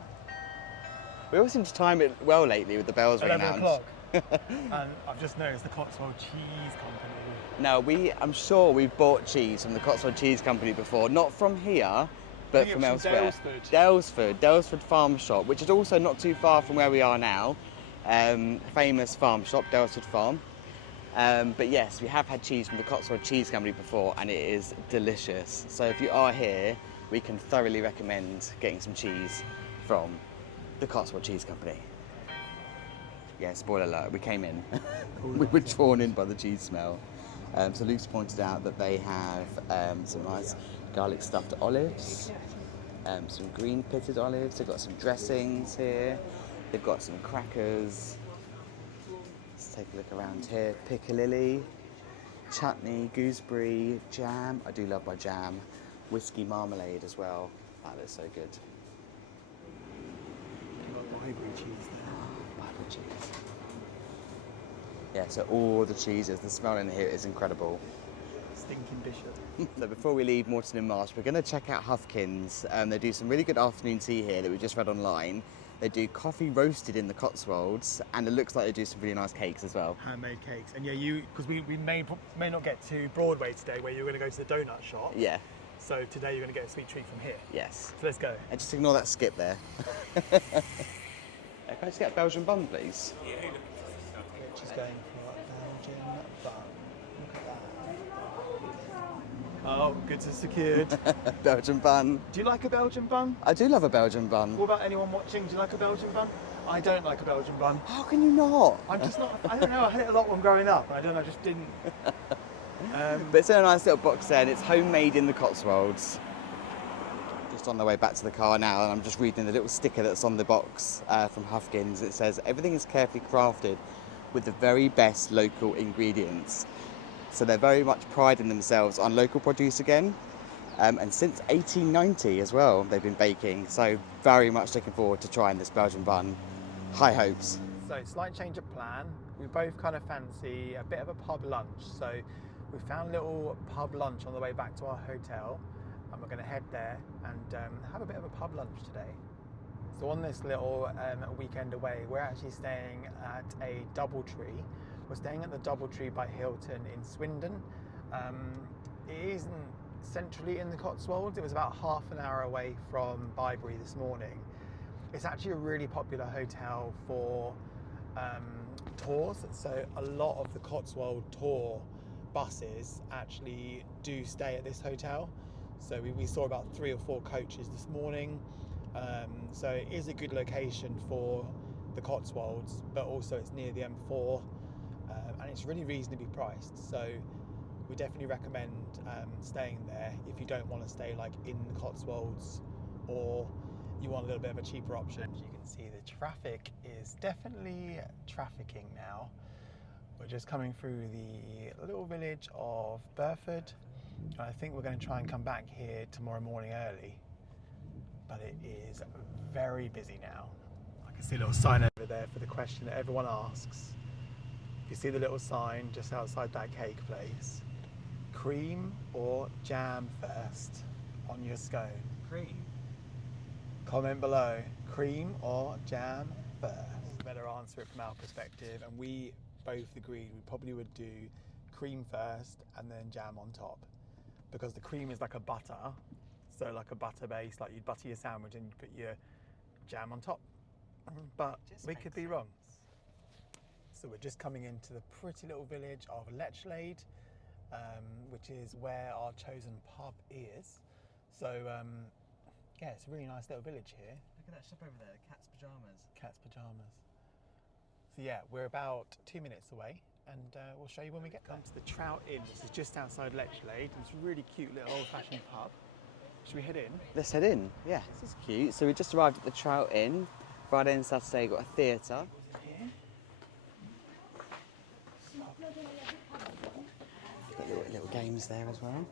We all seem to time it well lately with the bells ringing out. 11 o'clock. And I've just noticed the Cotswold Cheese Company. No, I'm sure we've bought cheese from the Cotswold Cheese Company before. Not from here, but from elsewhere. Dalesford Farm Shop, which is also not too far from where we are now. Famous farm shop, Dalesford Farm. But yes, we have had cheese from the Cotswold Cheese Company before, and it is delicious. So if you are here, we can thoroughly recommend getting some cheese from the Cotswold Cheese Company. Yeah, spoiler alert, we came in. We were drawn in by the cheese smell. So Luke's pointed out that they have some nice garlic stuffed olives, some green pitted olives, they've got some dressings here, they've got some crackers. Let's take a look around here. Piccalilli, chutney, gooseberry, jam. I do love my jam. Whiskey marmalade as well. That looks so good. You've got Bibury cheese there. Bibury cheese. Yeah, so all the cheeses. The smell in here is incredible. Stinking bishop. So before we leave Moreton-in-marsh, we're going to check out Hufkins. They do some really good afternoon tea here that we just read online. They do coffee roasted in the Cotswolds, and it looks like they do some really nice cakes as well. Handmade cakes. And yeah, because we may not get to Broadway today, where you're going to go to the donut shop. Yeah. So today you're going to get a sweet treat from here. Yes. So let's go. And just ignore that skip there. Can I just get a Belgian bun, please? Yeah. She's going for a Belgian bun. Look at that. Oh, goods are secured. Belgian bun. Do you like a Belgian bun? I do love a Belgian bun. What about anyone watching? Do you like a Belgian bun? I don't like a Belgian bun. How can you not? I'm just not. I don't know. I had it a lot when growing up, and I don't know. I just didn't. But it's in a nice little box there, and it's homemade in the Cotswolds. Just on the way back to the car now, and I'm just reading the little sticker that's on the box from Hufkins. It says, everything is carefully crafted with the very best local ingredients. So they're very much priding themselves on local produce again. And since 1890 as well, they've been baking. So very much looking forward to trying this Belgian bun. High hopes. So slight change of plan. We both kind of fancy a bit of a pub lunch. So we found a little pub lunch on the way back to our hotel, and we're going to head there and have a bit of a pub lunch today. So on this little weekend away, we're actually staying at a Doubletree. We're staying at the Doubletree by Hilton in Swindon. It isn't centrally in the Cotswolds. It was about half an hour away from Bibury this morning. It's actually a really popular hotel for tours. So a lot of the Cotswold tour buses actually do stay at this hotel. So we saw about 3 or 4 coaches this morning. So it is a good location for the Cotswolds, but also it's near the M4, and it's really reasonably priced. So we definitely recommend staying there if you don't want to stay like in the Cotswolds, or you want a little bit of a cheaper option. As you can see, the traffic is definitely trafficking now. We're just coming through the little village of Burford. I think we're going to try and come back here tomorrow morning early, but it is very busy now. I can see a little sign over there for the question that everyone asks. If you see the little sign just outside that cake place, cream or jam first on your scone? Cream. Comment below, cream or jam first? Better answer it from our perspective, and we both agreed we probably would do cream first and then jam on top, because the cream is like a butter, so like a butter base, like you'd butter your sandwich and you put your jam on top, but we could be wrong. So we're just coming into the pretty little village of Lechlade, which is where our chosen pub is. So yeah, it's a really nice little village here. Look at that shop over there, cat's pyjamas. Cat's pyjamas. So yeah, we're about 2 minutes away, and we'll show you when we get there. Come to the Trout Inn. This is just outside Lechlade. It's a really cute little old-fashioned pub. Should we head in? Let's head in. Yeah, this is cute. So we just arrived at the Trout Inn. Friday and Saturday got a theatre. Got little games there as well.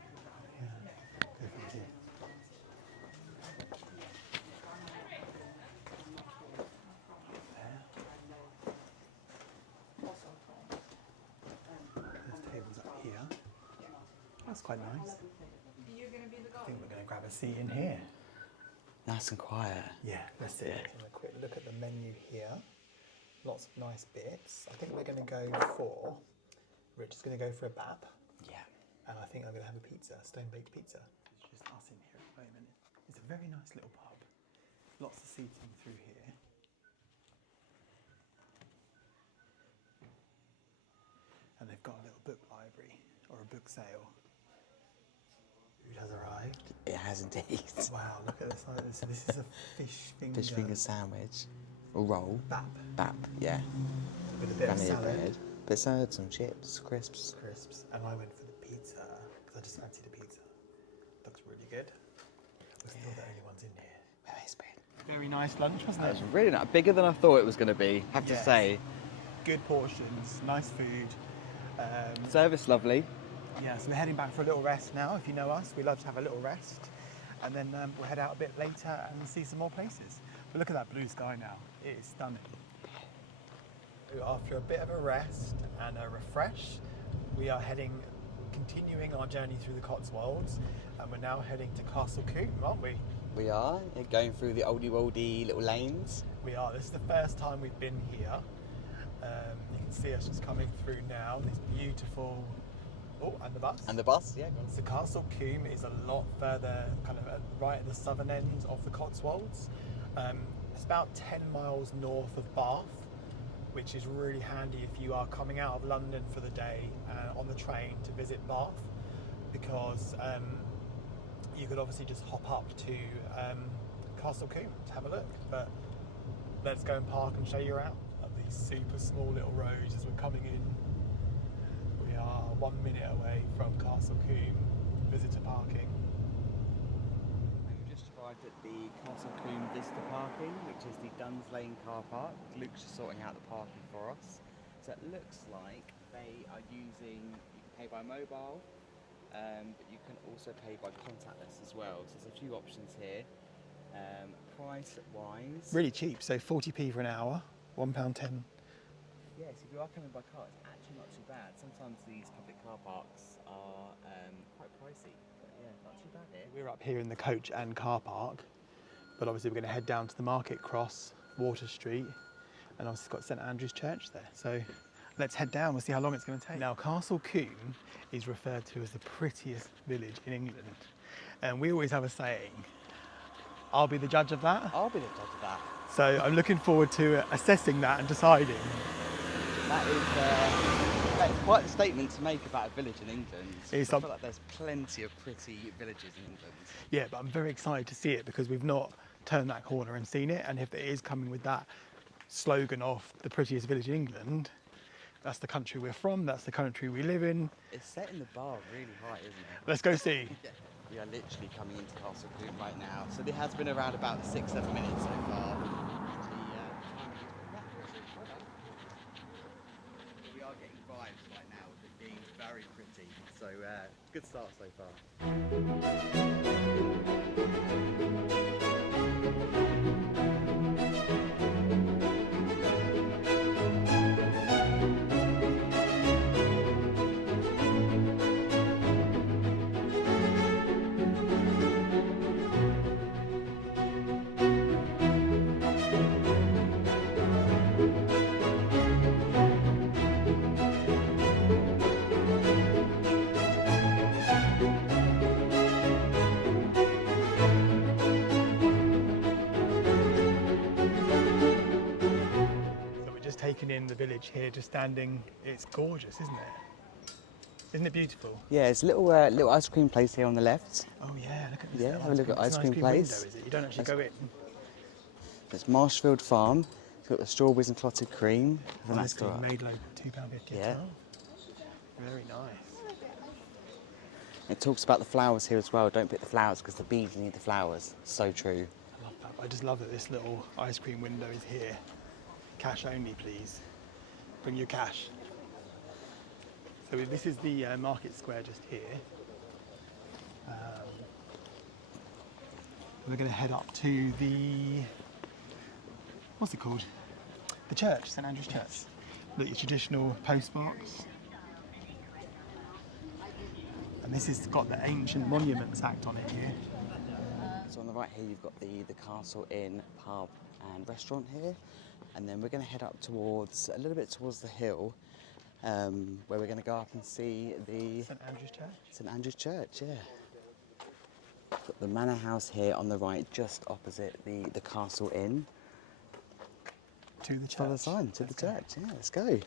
That's quite nice. I think we're going to grab a seat in here. Nice and quiet. Yeah, that's it. Have a quick look at the menu here. Lots of nice bits. I think we're going to go for, Rich is going to go for a bap. Yeah. And I think I'm going to have a pizza, stone-baked pizza. It's just us in here at the moment. It's a very nice little pub. Lots of seating through here. And they've got a little book library or a book sale. Food has arrived. It has indeed. Wow, look at this. So this is a Fish finger sandwich. Or roll. Bap. Yeah. With a bit of Granny salad. bread. Bit of salad, some chips, crisps. And I went for the pizza because I just fancied a pizza. Looks really good. We're still the only ones in here. Very nice lunch, wasn't That it? was really nice. Bigger than I thought it was going to be, have to Yes. say. Good portions, nice food. Service lovely. Yeah, so we're heading back for a little rest now. If you know us, we love to have a little rest. And then we'll head out a bit later and see some more places. But look at that blue sky now. It is stunning. After a bit of a rest and a refresh, we are continuing our journey through the Cotswolds. And we're now heading to Castle Combe, aren't we? We are going through the oldie-woldy little lanes. We are. This is the first time we've been here. You can see us just coming through now. This beautiful... Oh, and the bus. And the bus, yeah. So Castle Combe is a lot further, kind of right at the southern end of the Cotswolds. It's about 10 miles north of Bath, which is really handy if you are coming out of London for the day on the train to visit Bath, because you could obviously just hop up to Castle Combe to have a look. But let's go and park and show you around of these super small little roads as we're coming in. We are 1 minute away from Castle Combe visitor parking. We've just arrived at the Castle Combe Vista parking, which is the Duns Lane car park. Luke's just sorting out the parking for us. So it looks like they are using, you can pay by mobile, but you can also pay by contactless as well. So there's a few options here. Price-wise... Really cheap, so 40p for an hour, £1.10. Yes, if you are coming by car, it's actually not too bad. Sometimes these public car parks are quite pricey, but yeah, not too bad here. We're up here in the coach and car park, but obviously we're going to head down to the Market Cross, Water Street, and obviously it's got St Andrew's Church there. So let's head down, we'll see how long it's going to take. Now, Castle Combe is referred to as the prettiest village in England, and we always have a saying, I'll be the judge of that. I'll be the judge of that. So I'm looking forward to assessing that and deciding. That is quite a statement to make about a village in England. I feel like there's plenty of pretty villages in England. Yeah, but I'm very excited to see it because we've not turned that corner and seen it. And if it is coming with that slogan of the prettiest village in England, that's the country we're from, that's the country we live in. It's setting the bar really high, isn't it? Let's go see. Yeah. We are literally coming into Castle Combe right now. So it has been around about 6-7 minutes so far. We are getting vibes right now with it being very pretty. So good start so far. Taking in the village here, just standing, it's gorgeous, isn't it? Isn't it beautiful? Yeah, it's a little ice cream place here on the left. Oh yeah, look at this. Yeah, have a look at ice cream place. Window, is it? You don't actually go in. It's Marshfield Farm. It's got the strawberries and clotted cream. Ice cream made like £2.50. Yeah. Very nice. It talks about the flowers here as well. Don't pick the flowers because the bees need the flowers. So true. I love that. I just love that this little ice cream window is here. Cash only, please. Bring your cash. So this is the market square just here. We're going to head up to the, what's it called? The church, St Andrew's Church. Look, your traditional postbox. And this has got the Ancient Monuments Act on it here. So on the right here you've got the Castle Inn Pub and restaurant here. And then we're going to head up towards, a little bit towards the hill, where we're going to go up and see the... St Andrew's Church? St Andrew's Church, yeah. Got the manor house here on the right, just opposite the Castle Inn. To the church. Follow the sign, to the church, yeah, let's go.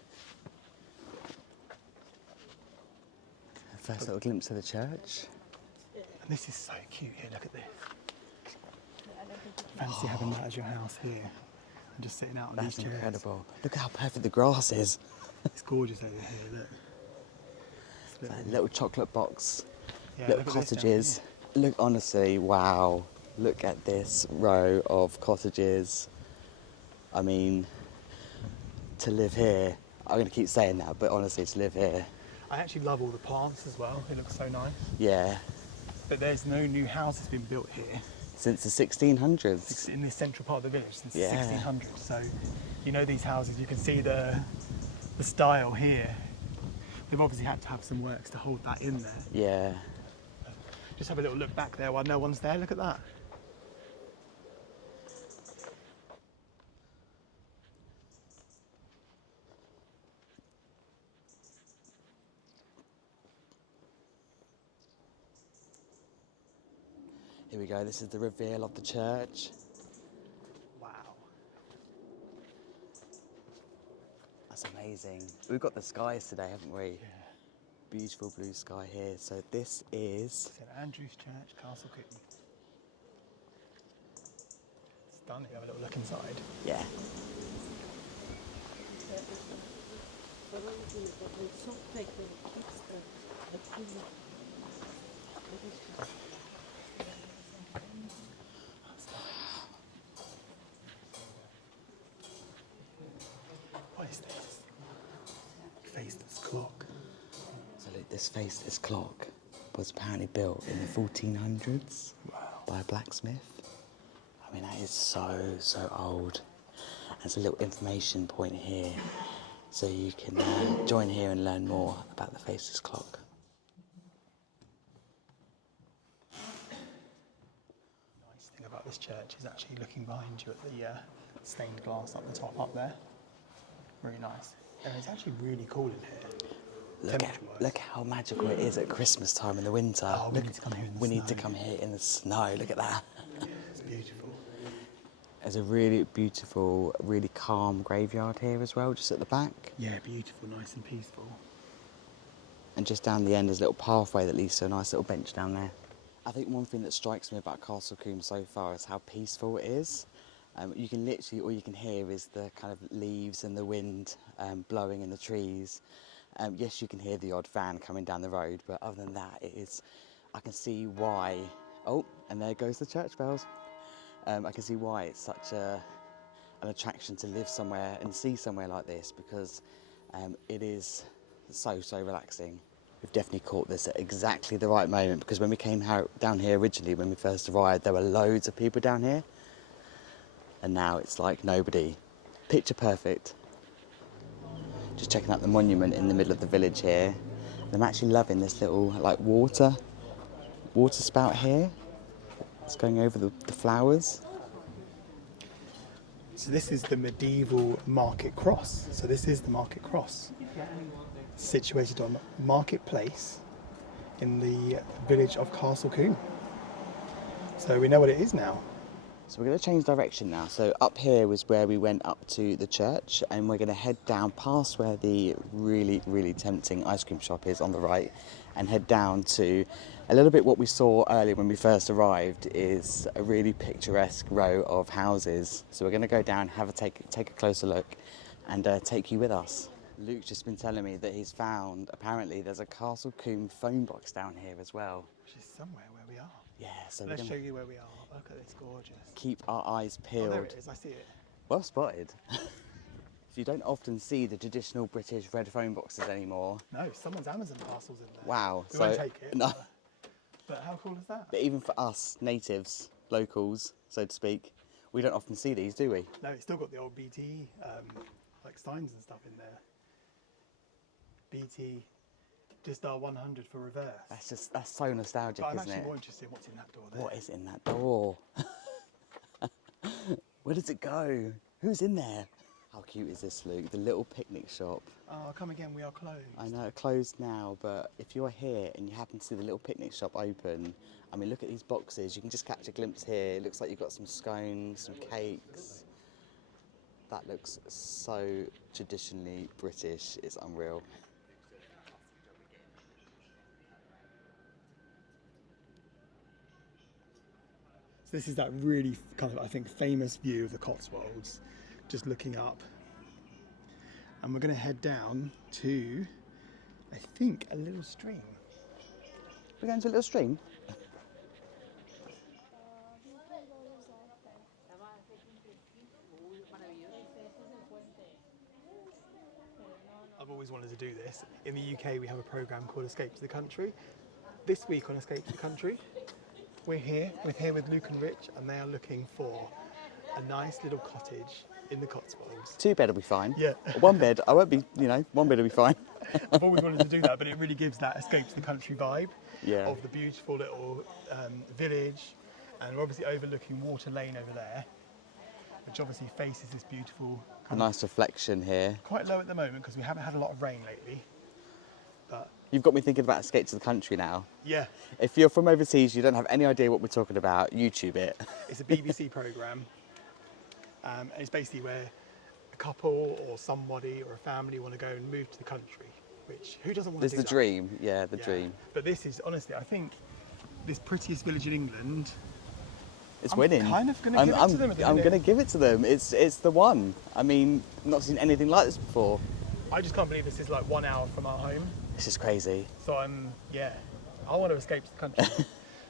First little glimpse of the church. And this is so cute here, look at this. Fancy having that as your house here and just sitting out on these chairs. That's incredible. Look how perfect the grass is. It's gorgeous over here, look. That little chocolate box, Yeah, little look at this down cottages. Look, honestly, wow. Look at this row of cottages. I mean, to live here, I'm going to keep saying that, but honestly, to live here. I actually love all the plants as well, it looks so nice. Yeah. But there's no new houses been built here. Since the 1600s. In this central part of the village, since the Yeah. 1600s. So, you know these houses, you can see the style here. They've obviously had to have some works to hold that in there. Yeah. Just have a little look back there while no one's there, look at that. Here we go, this is the reveal of the church. Wow. That's amazing. We've got the skies today, haven't we? Yeah. Beautiful blue sky here. So this is... St Andrew's Church, Castle Coombe. Stunning, have a little look inside. Yeah. What is this? Faceless clock. So look, this faceless clock was apparently built in the 1400s by a blacksmith. I mean, that is so old. There's a little information point here, so you can join here and learn more about the faceless clock. Nice thing about this church is actually looking behind you at the stained glass up the top up there. Really nice. And it's actually really cool in here. Look how magical it is at Christmas time in the winter. Oh, we need to come here in the We need snow. to come here in the snow. Look at that. It's beautiful. There's a really beautiful, really calm graveyard here as well, just at the back. Yeah, beautiful, nice and peaceful. And just down the end, there's a little pathway that leads to a nice little bench down there. I think one thing that strikes me about Castle Coombe so far is how peaceful it is. You can literally, all you can hear is the kind of leaves and the wind blowing in the trees. Yes, you can hear the odd van coming down the road, but other than that, I can see why. Oh, and there goes the church bells. I can see why it's such an attraction to live somewhere and see somewhere like this, because it is so relaxing. We've definitely caught this at exactly the right moment, because when we came down here originally, when we first arrived, there were loads of people down here, and now it's like nobody. Picture perfect. Just checking out the monument in the middle of the village here. And I'm actually loving this little like water spout here. It's going over the flowers. So this is the medieval market cross. So this is the market cross, situated on Market Place in the village of Castle Coombe. So we know what it is now. So we're going to change direction now. So up here was where we went up to the church, and we're going to head down past where the really tempting ice cream shop is on the right, and head down to a little bit what we saw earlier when we first arrived is a really picturesque row of houses. So we're going to go down, take a closer look, and take you with us. Luke's just been telling me that he's found, apparently there's a Castle Coombe phone box down here as well. Which is somewhere where we are. Yeah, so Let's show you where we are. Look at this, gorgeous. Keep our eyes peeled. Oh, there it is, I see it. Well spotted. So you don't often see the traditional British red phone boxes anymore. No, someone's Amazon parcel's in there. Wow. We won't take it. No. But how cool is that? But even for us, natives, locals, so to speak, we don't often see these, do we? No, it's still got the old BT, like signs and stuff in there. BT, just our 100 for reverse. That's so nostalgic, But I'm isn't actually it? more interested in what's in that door there. What is in that door? Where does it go? Who's in there? How cute is this, Luke? The little picnic shop. Oh, come again, we are closed. I know, closed now, but if you're here and you happen to see the little picnic shop open, I mean, look at these boxes. You can just catch a glimpse here. It looks like you've got some scones, some cakes. That looks so traditionally British. It's unreal. this is that really kind of, I think, famous view of the Cotswolds, just looking up. And we're going to head down to, I think, a little stream. We're going to a little stream. I've always wanted to do this. In the UK, we have a programme called Escape to the Country. This week on Escape to the Country, we're here with Luke and Rich, and they are looking for a nice little cottage in the Cotswolds. 2 bed will be fine. Yeah. 1 bed, I won't be, 1 bed will be fine. I've always wanted to do that, but it really gives that Escape to the Country vibe Yeah. of the beautiful little village, and we're obviously overlooking Water Lane over there, which obviously faces this beautiful A nice reflection here. quite low at the moment because we haven't had a lot of rain lately. But You've got me thinking about Escape to the Country now. yeah, If you're from overseas, you don't have any idea what we're talking about, YouTube it. it's a BBC programme. And it's basically where a couple or somebody or a family want to go and move to the country, which who doesn't want to It's do the that? dream, yeah, the Yeah. dream. But this is, honestly, I think this prettiest village in England. It's I'm winning. kind of gonna give it to them at the I'm minute. going to give it to them. It's the one. I mean, not seen anything like this before. I just can't believe this is like 1 hour from our home. This is crazy. So I want to escape to the country.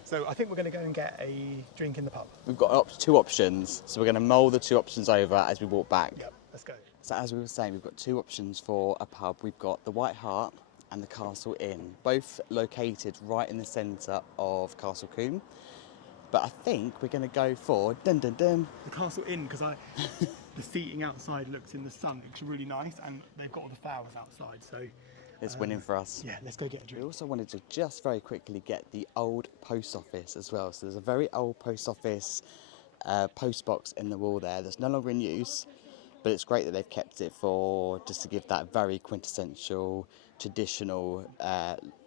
So I think we're going to go and get a drink in the pub. We've got 2 options, so we're going to mull the 2 options over as we walk back. Yep, let's go. So as we were saying, we've got 2 options for a pub. We've got the White Hart and the Castle Inn, both located right in the centre of Castle Combe. But I think we're going to go for dun dun dun. The Castle Inn, because the seating outside looks in the sun, looks really nice, and they've got all the flowers outside. So It's winning for us. yeah, let's go get a We drink. also wanted to just very quickly get the old post office as well. So there's a very old post office post box in the wall there that's no longer in use, but it's great that they've kept it for just to give that very quintessential, traditional,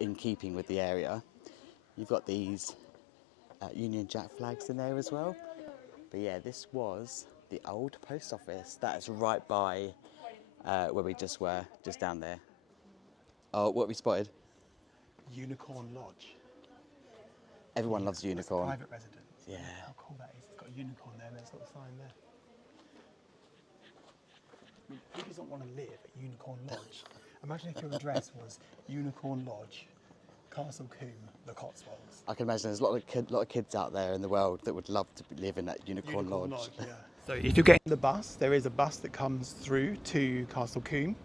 in keeping with the area. You've got these Union Jack flags in there as well. But yeah, this was the old post office. That is right by where we just were, just down there. Oh, what have we spotted? Unicorn Lodge. Everyone loves unicorn. Private residence. Yeah. How cool that is. It's got a unicorn there and there's a little sign there. I mean, who doesn't want to live at Unicorn Lodge? Imagine if your address was Unicorn Lodge, Castle Combe, the Cotswolds. I can imagine there's a lot of kids out there in the world that would love to live in that Unicorn Lodge. Yeah. So if you're getting the bus, there is a bus that comes through to Castle Combe,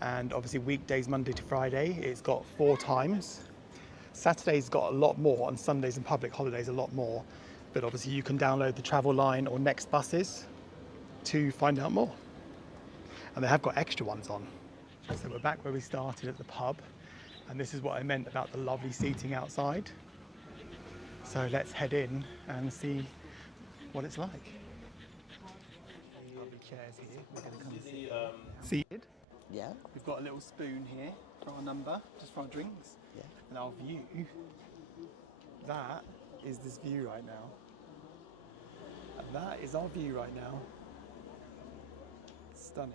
and obviously weekdays Monday to Friday it's got 4 times. Saturday's got a lot more, and Sundays and public holidays a lot more. But obviously you can download the Travel Line or Next buses to find out more. And they have got extra ones on. So we're back where we started at the pub, and this is what I meant about the lovely seating outside. So let's head in and see what it's like. Lovely chairs here. We're going to come seated. Yeah. We've got a little spoon here for our number, just for our drinks. Yeah. And our view, that is this view right now. And that is our view right now. Stunning.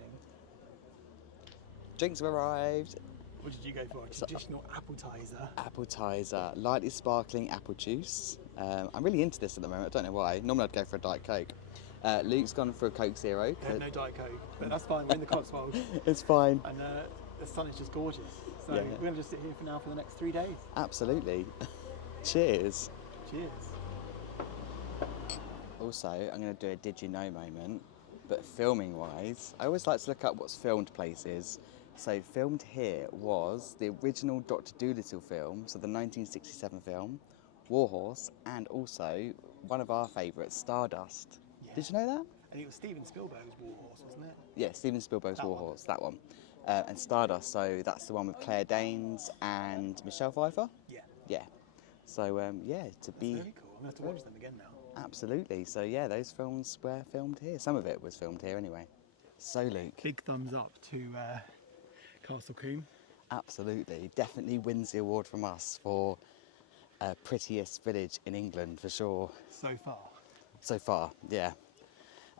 Drinks have arrived. What did you go for? A traditional appetizer. Appetizer, lightly sparkling apple juice. I'm really into this at the moment. I don't know why. Normally I'd go for a Diet Coke. Luke's gone for a Coke Zero. No Diet Coke, but that's fine. We're in the Cotswolds, It's fine. and the sun is just gorgeous. So Yeah. we're going to just sit here for now for the next 3 days. Absolutely. Cheers. Cheers. Also, I'm going to do a did you know moment, but filming wise, I always like to look up what's filmed places. So filmed here was the original Dr. Dolittle film, so the 1967 film, Warhorse, and also one of our favourites, Stardust. Yeah. Did you know that? And it was Steven Spielberg's Warhorse, wasn't it? Yeah, Steven Spielberg's That one. Warhorse, that one. And Stardust, so that's the one with Claire Danes and Michelle Pfeiffer? Yeah. Yeah. So, yeah, to be... Very cool. I'm going to have to watch them again now. Absolutely. So, yeah, those films were filmed here. Some of it was filmed here anyway. So, Luke. Big thumbs up to Castle Combe. Absolutely. Definitely wins the award from us for prettiest village in England, for sure. So far. So far, yeah.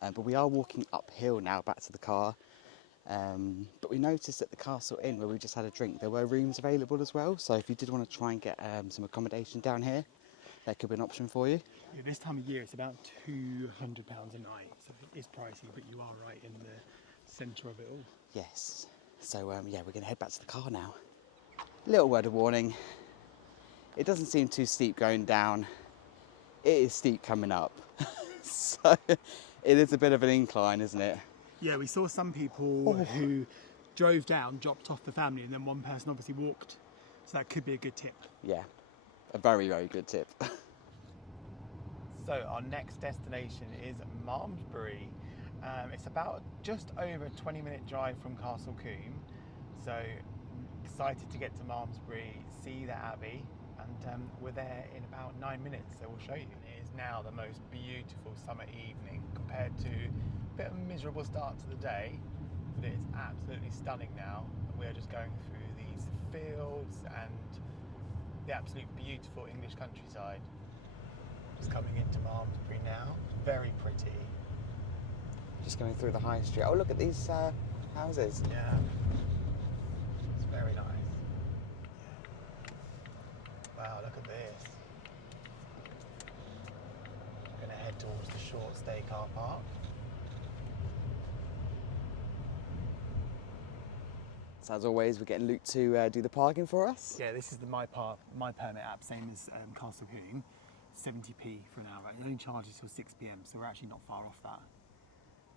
But we are walking uphill now back to the car. But we noticed at the Castle Inn, where we just had a drink, there were rooms available as well. So if you did want to try and get some accommodation down here, that could be an option for you. Yeah, this time of year it's about £200 a night, so it is pricey, but you are right in the centre of it all. Yes. So yeah, we're going to head back to the car now. Little word of warning. It doesn't seem too steep going down. It is steep coming up. So it is a bit of an incline, isn't it? Yeah, we saw some people who drove down, dropped off the family, and then one person obviously walked. So that could be a good tip. Yeah, a very, very good tip. So our next destination is Malmesbury. It's about just over a 20-minute drive from Castle Combe. So excited to get to Malmesbury, see the Abbey, and we're there in about 9 minutes, so we'll show you. It is now the most beautiful summer evening compared to a bit of a miserable start to the day, but it is absolutely stunning now. We're just going through these fields and the absolute beautiful English countryside. Just coming into Malmesbury now, very pretty. Just going through the high street. Oh, look at these houses. Yeah, it's very nice. Wow, look at this. We're going to head towards the short stay car park. So as always, we're getting Luke to do the parking for us. Yeah, this is the My Permit app, same as Castle Combe. 70p for an hour. It only charges till 6 p.m, so we're actually not far off that.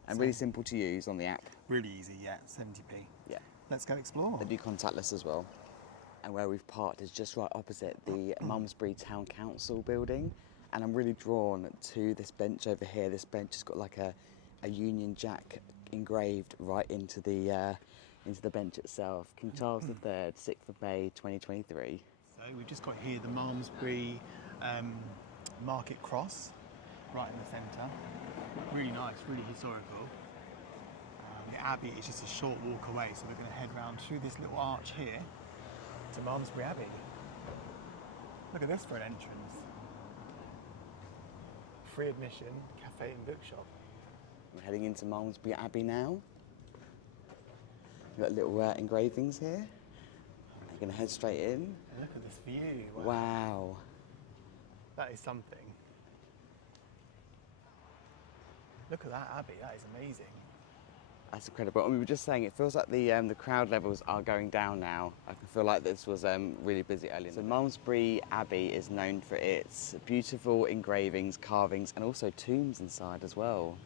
And really simple to use on the app. Really easy, yeah, 70p. Yeah. Let's go explore. They do contactless as well. And where we've parked is just right opposite the Malmesbury Town Council building. And I'm really drawn to this bench over here. This bench has got like a Union Jack engraved right into the bench itself. King Charles III, 6th of May 2023. So we've just got here the Malmesbury Market Cross, right in the centre. Really nice, really historical. The Abbey is just a short walk away, so we're going to head round through this little arch here to Malmesbury Abbey. Look at this for an entrance. Free admission, cafe and bookshop. We're heading into Malmesbury Abbey now. We've got little engravings here. We're going to head straight in. And look at this view. Wow. That is something. Look at that Abbey, that is amazing. That's incredible. And we were just saying, it feels like the crowd levels are going down now. I can feel like this was really busy earlier. So Malmesbury Abbey is known for its beautiful engravings, carvings, and also tombs inside as well.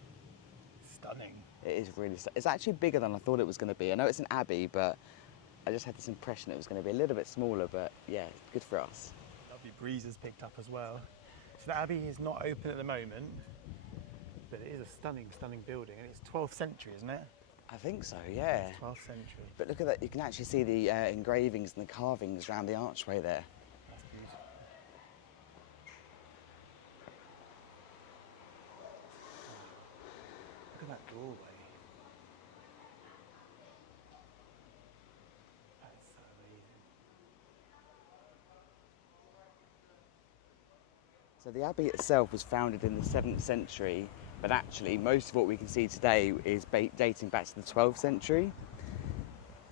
Stunning. It is really stunning. It's actually bigger than I thought it was going to be. I know it's an abbey, but I just had this impression it was going to be a little bit smaller, but yeah, good for us. Lovely breeze has picked up as well. So the Abbey is not open at the moment, but it is a stunning, stunning building, and it's 12th century, isn't it? I think so, yeah. It's 12th century. But look at that, you can actually see the engravings and the carvings around the archway there. That's beautiful. Look at that doorway. That is so amazing. So the abbey itself was founded in the 7th century, but actually most of what we can see today is dating back to the 12th century.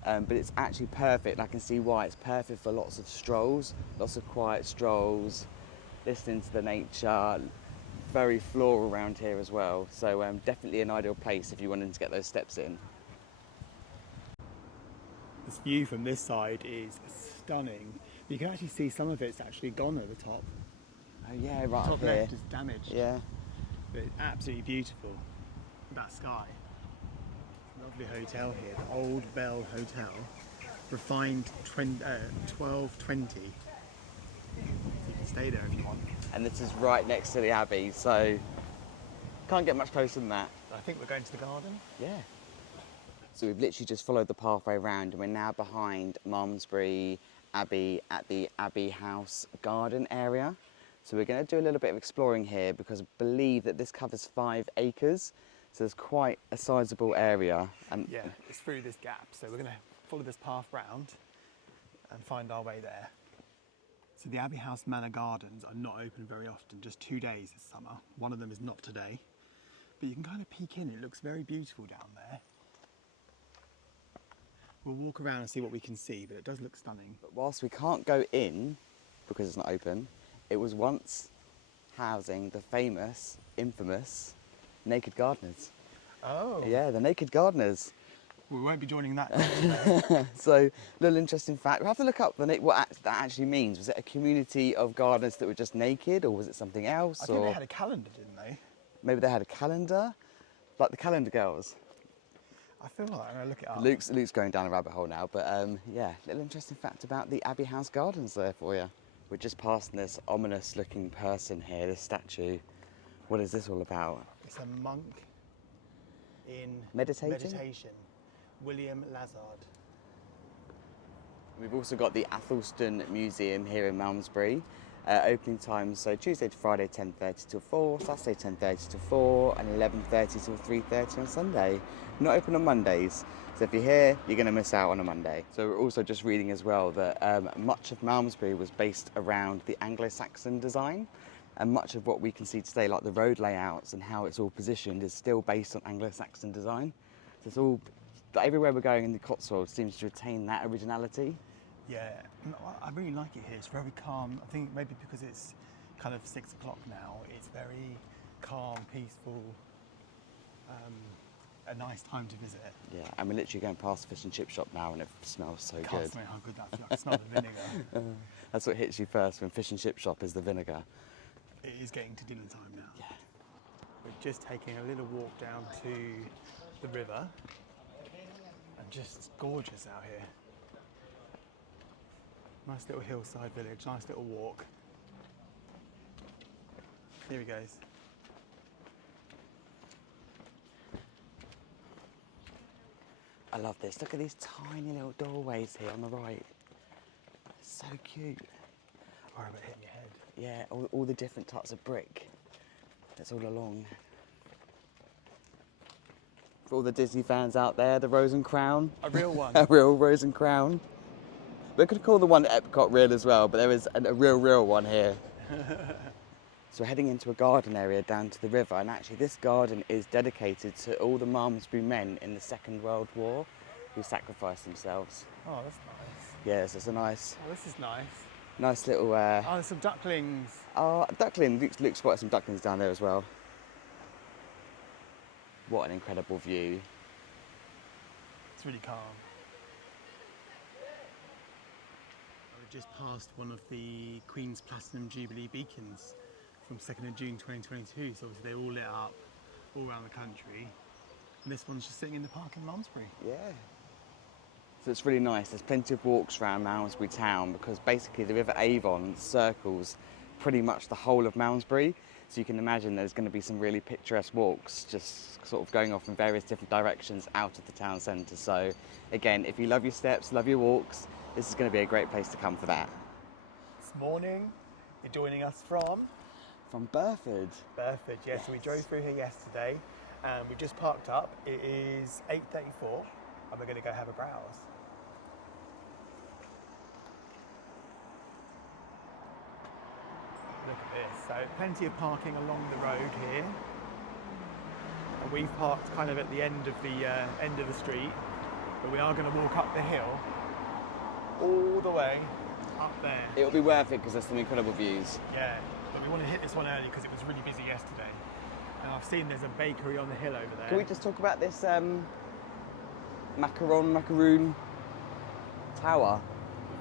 But it's actually perfect. I can see why. It's perfect for lots of strolls, lots of quiet strolls, listening to the nature, very floral around here as well. So definitely an ideal place if you wanted to get those steps in. This view from this side is stunning. You can actually see some of it's actually gone at the top. Oh yeah, right Top up here. left is damaged. Yeah. But it's absolutely beautiful. That sky. Lovely hotel here, the Old Bell Hotel, refined 1220. So you can stay there if you want. And this is right next to the abbey, so can't get much closer than that. I think we're going to the garden. Yeah. So we've literally just followed the pathway around and we're now behind Malmesbury Abbey at the Abbey House garden area. So we're going to do a little bit of exploring here because I believe that this covers 5 acres. So there's quite a sizable area. And Yeah, it's through this gap. So we're going to follow this path round and find our way there. So the Abbey House Manor Gardens are not open very often, just 2 days this summer. One of them is not today. But you can kind of peek in, it looks very beautiful down there. We'll walk around and see what we can see, but it does look stunning. But whilst we can't go in because it's not open, it was once housing the famous, infamous Naked Gardeners. Oh. Yeah, the Naked Gardeners. We won't be joining that today. So, little interesting fact. We have to look up that actually means. Was it a community of gardeners that were just naked, or was it something else? I think they had a calendar, didn't they? Maybe they had a calendar, like the Calendar Girls. I feel like I'm going to look it up. Luke's going down a rabbit hole now, but yeah, little interesting fact about the Abbey House Gardens there for you. We're just passing this ominous-looking person here, this statue. What is this all about? It's a monk in Meditating? William Lazard. We've also got the Athelstan Museum here in Malmesbury. Opening times, so Tuesday to Friday 10:30 till 4, Saturday 10:30 till 4, and 11:30 till 3:30 on Sunday. Not open on Mondays, so if you're here, you're going to miss out on a Monday. So we're also just reading as well that much of Malmesbury was based around the Anglo-Saxon design, and much of what we can see today, like the road layouts and how it's all positioned, is still based on Anglo-Saxon design. So it's all, everywhere we're going in the Cotswolds seems to retain that originality. Yeah, I really like it here. It's very calm. I think maybe because it's kind of 6 o'clock now, it's very calm, peaceful, a nice time to visit. Yeah, and we're literally going past the fish and chip shop now, and it smells so Can't good. smell how good that feels. I smell the vinegar. That's what hits you first when fish and chip shop is the vinegar. It is getting to dinner time now. Yeah. We're just taking a little walk down to the river, and just gorgeous out here. Nice little hillside village, nice little walk. Here he goes. I love this. Look at these tiny little doorways here on the right. So cute. Worry about hitting your head. Yeah, all the different types of brick that's all along. For all the Disney fans out there, the Rose and Crown. A real one. A real Rose and Crown. We could call the one at Epcot real as well, but there is a real one here. So we're heading into a garden area down to the river, and actually this garden is dedicated to all the Malmesbury men in the Second World War who sacrificed themselves. Oh, that's nice. Yes, it's a nice Oh, this is nice. little... Oh, there's some ducklings. duckling. Luke's spotted some ducklings down there as well. What an incredible view. It's really calm. We just passed one of the Queen's Platinum Jubilee beacons from 2nd of June 2022, so obviously they're all lit up all around the country. And this one's just sitting in the park in Malmesbury. Yeah. So it's really nice. There's plenty of walks around Malmesbury town because basically the River Avon circles pretty much the whole of Malmesbury. So you can imagine there's going to be some really picturesque walks just sort of going off in various different directions out of the town centre. So again, if you love your steps, love your walks, this is going to be a great place to come for that. This morning, you're joining us from? From Burford. Burford, yes. So we drove through here yesterday and we just parked up. It is 8:34 and we're going to go have a browse. Look at this. So plenty of parking along the road here. And we've parked kind of at the end of the street, but we are going to walk up the hill all the way up there. It'll be worth it because there's some incredible views. Yeah, but we want to hit this one early because it was really busy yesterday. And I've seen there's a bakery on the hill over there. Can we just talk about this macaroon tower?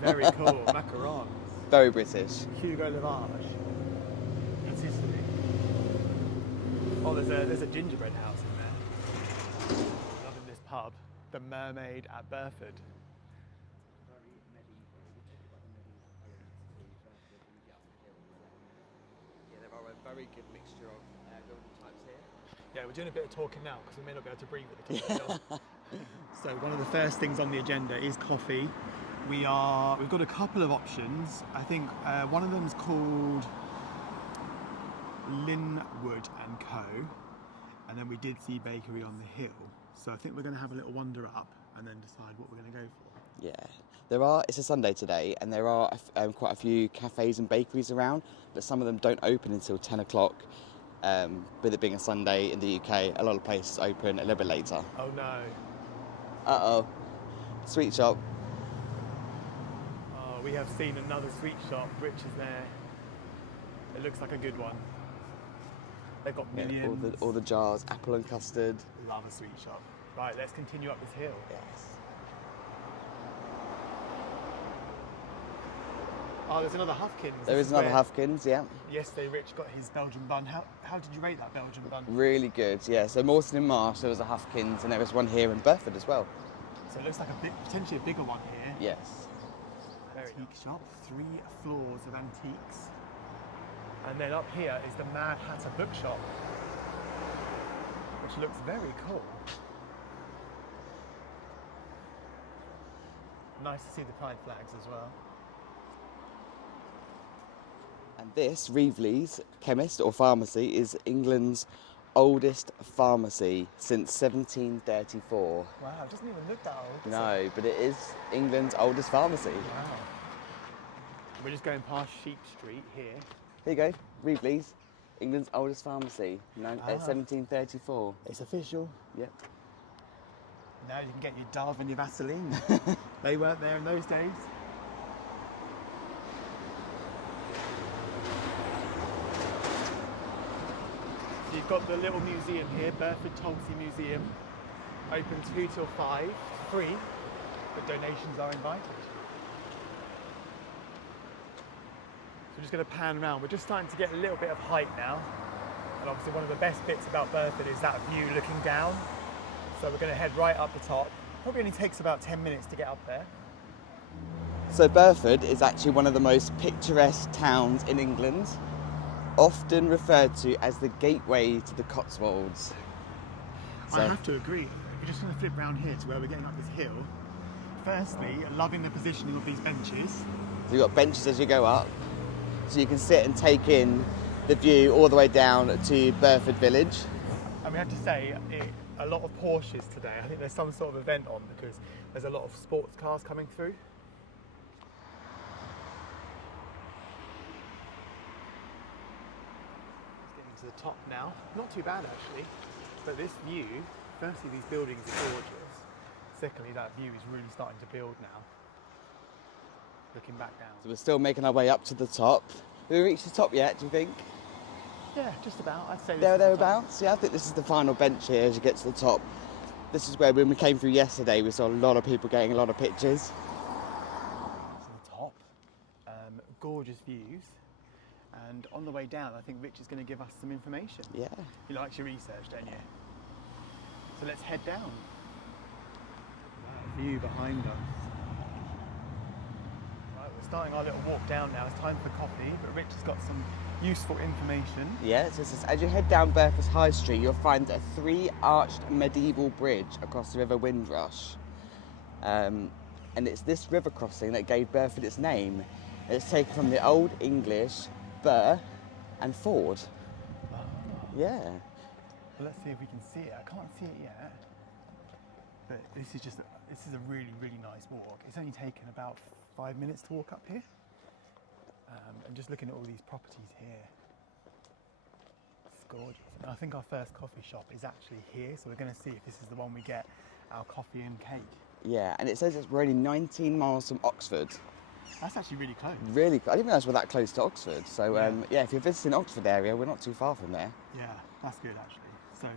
Very cool, macarons. Very British. Hugo Lavage in Sicily. Oh, there's a gingerbread house in there. Loving this pub, the Mermaid at Burford. Yeah, there are a very good mixture of building types here. Yeah, we're doing a bit of talking now because we may not be able to breathe at the top of the hill. So one of the first things on the agenda is coffee. We've got a couple of options. I think one of them is called Linwood and Co. And then we did see Bakery on the Hill. So I think we're going to have a little wander up and then decide what we're going to go for. Yeah, it's a Sunday today, and there are quite a few cafes and bakeries around, but some of them don't open until 10 o'clock. With it being a Sunday in the UK, a lot of places open a little bit later. Oh no. Uh-oh. Sweet shop. Oh, we have seen another sweet shop. Rich is there. It looks like a good one. They've got Yeah, millions. all the jars, apple and custard. Love a sweet shop. Right, let's continue up this hill. Yes. Oh, there's another Hufkins. There This is another where Hufkins, yeah. Yesterday Rich got his Belgian bun. How did you rate that Belgian bun? Really good, yeah. So Moreton-in-marsh, there was a Hufkins, and there was one here in Burford as well. So it looks like potentially a bigger one here. Yes. Antique shop, 3 floors of antiques. And then up here is the Mad Hatter bookshop, which looks very cool. Nice to see the pride flags as well. And this, Reevely's Chemist or Pharmacy, is England's oldest pharmacy since 1734. Wow, it doesn't even look that old. does No, it? but it is England's oldest pharmacy. Wow. We're just going past Sheep Street here. Here you go, Reevely's, England's oldest pharmacy, 1734. It's official. Yep. Now you can get your Dove and your Vaseline. They weren't there in those days. So you've got the little museum here, Burford Tolsey Museum. Open 2 till 5, free, but donations are invited. So we're just going to pan around. We're just starting to get a little bit of height now. And obviously one of the best bits about Burford is that view looking down. So we're going to head right up the top. Probably only takes about 10 minutes to get up there. So Burford is actually one of the most picturesque towns in England, often referred to as the gateway to the Cotswolds. I have to agree. We're just going to flip round here to where we're getting up this hill. Firstly, loving the positioning of these benches. So you've got benches as you go up, so you can sit and take in the view all the way down to Burford Village. And we have to say, a lot of Porsches today. I think there's some sort of event on because there's a lot of sports cars coming through. Just getting to the top now. Not too bad actually, but this view, firstly these buildings are gorgeous. Secondly, that view is really starting to build now. Looking back down. So we're still making our way up to the top. Have we reached the top yet, do you think? Yeah, just about. I'd say this There, is the top. thereabouts. Yeah, I think this is the final bench here as you get to the top. This is where, when we came through yesterday, we saw a lot of people getting a lot of pictures. To the top. Gorgeous views. And on the way down, I think Rich is going to give us some information. Yeah. You like your research, don't you? So let's head down. That view behind us. Right, we're starting our little walk down now. It's time for coffee, but Rich has got some useful information. Yeah, so as you head down Burford High Street, you'll find a 3-arched medieval bridge across the River Windrush. And it's this river crossing that gave Burford its name. It's taken from the Old English Bur and Ford. Oh. Yeah. Well, let's see if we can see it. I can't see it yet. But this is a really, really nice walk. It's only taken about 5 minutes to walk up here. And just looking at all these properties here, it's gorgeous. And I think our first coffee shop is actually here, so we're going to see if this is the one we get our coffee and cake. Yeah, and it says we're only 19 miles from Oxford. That's actually really close. Really, I didn't realise we're that close to Oxford. So Yeah. yeah, if you're visiting Oxford area, we're not too far from there. Yeah, that's good actually. So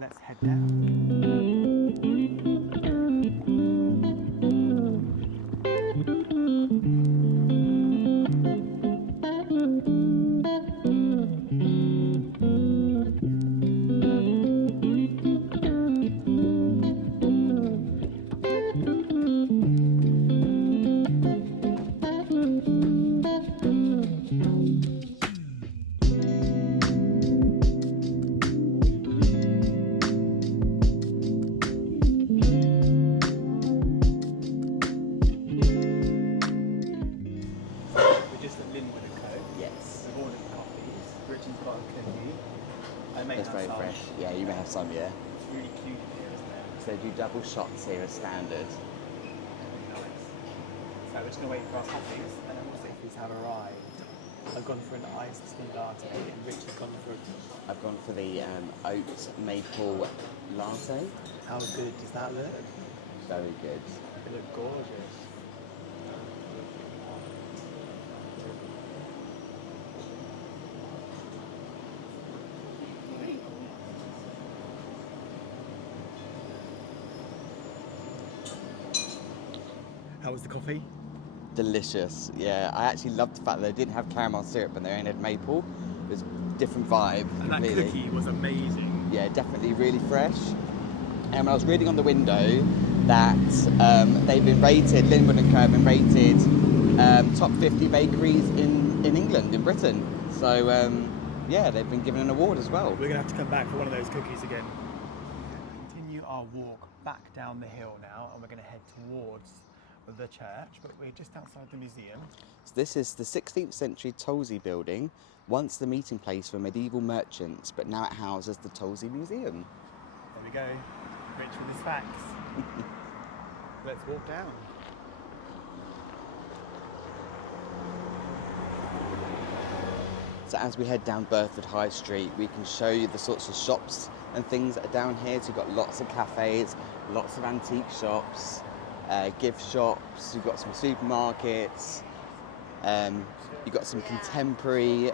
let's head down. Yeah, you may have some, yeah. It's really cute here, isn't it? So they do double shots here as standard. Nice. So we're just going to wait for our coffees and then we'll see if these have arrived. I've gone for an iced tea latte and Rich has gone for... I've gone for the oat maple latte. How good does that look? Very good. They look gorgeous. How was the coffee? Delicious. Yeah, I actually loved the fact that they didn't have caramel syrup and they only had maple. It was a different vibe. And that completely. cookie was amazing. Yeah, definitely really fresh. And I was reading on the window that they've been rated, Linwood and Co have been rated top 50 bakeries in England, in Britain. So yeah, they've been given an award as well. We're going to have to come back for one of those cookies again. Continue our walk back down the hill now, and we're going to head towards the church, but we're just outside the museum. So this is the 16th century Tollsey building, once the meeting place for medieval merchants, but now it houses the Tollsey Museum. There we go, rich with his facts. Let's walk down. So as we head down Burford High Street, we can show you the sorts of shops and things that are down here. So you've got lots of cafes, lots of antique shops, gift shops, you've got some supermarkets, you've got some contemporary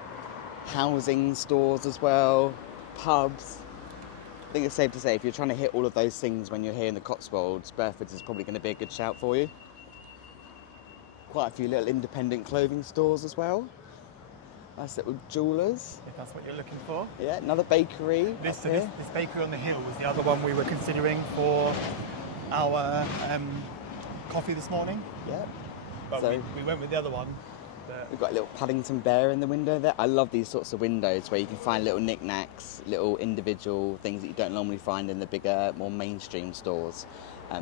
housing stores as well, pubs. I think it's safe to say if you're trying to hit all of those things when you're here in the Cotswolds, Burford is probably going to be a good shout for you. Quite a few little independent clothing stores as well. Nice little jewellers. If that's what you're looking for. Yeah, another bakery. This bakery on the hill was the other one we were considering for our coffee this morning. Yeah. But So we went with the other one. we've got a little Paddington Bear in the window there. I love these sorts of windows where you can find little knickknacks, little individual things that you don't normally find in the bigger, more mainstream stores.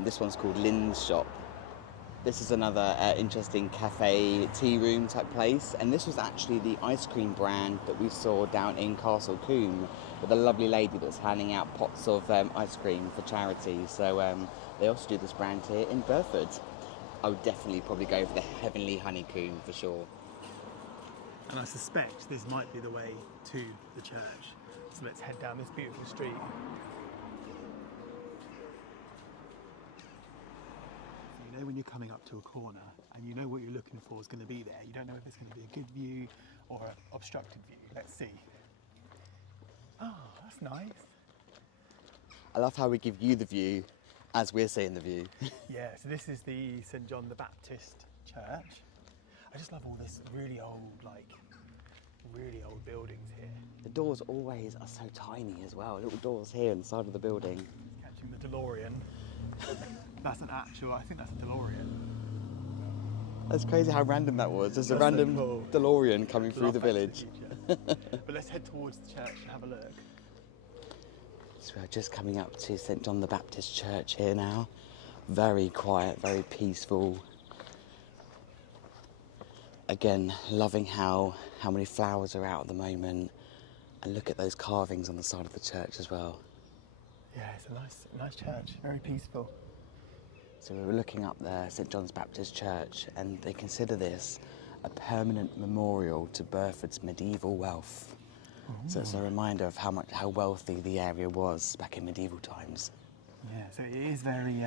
This one's called Lynn's Shop. This is another interesting cafe, tea room type place. And this was actually the ice cream brand that we saw down in Castle Combe with a lovely lady that was handing out pots of ice cream for charity. So they also do this brand here in Burford. I would definitely probably go for the Heavenly Honeycomb for sure. And I suspect this might be the way to the church. So let's head down this beautiful street. You know when you're coming up to a corner and you know what you're looking for is going to be there. You don't know if it's going to be a good view or an obstructed view. Let's see. Oh, that's nice. I love how we give you the view as we're seeing the view. Yeah, so this is the St John the Baptist Church. I just love all this really old buildings here. The doors always are so tiny as well. Little doors here in the side of the building. Catching the DeLorean. I think that's a DeLorean. That's crazy how random that was. There's a That's random so cool. DeLorean coming through Love the Back to village. Future. But let's head towards the church and have a look. So we're just coming up to St John the Baptist Church here now. Very quiet, very peaceful. Again, loving how many flowers are out at the moment. And look at those carvings on the side of the church as well. Yeah, it's a nice church, very peaceful. So we were looking up there, St John's Baptist Church, and they consider this a permanent memorial to Burford's medieval wealth. Ooh. So it's a reminder of how wealthy the area was back in medieval times. Yeah, so it is very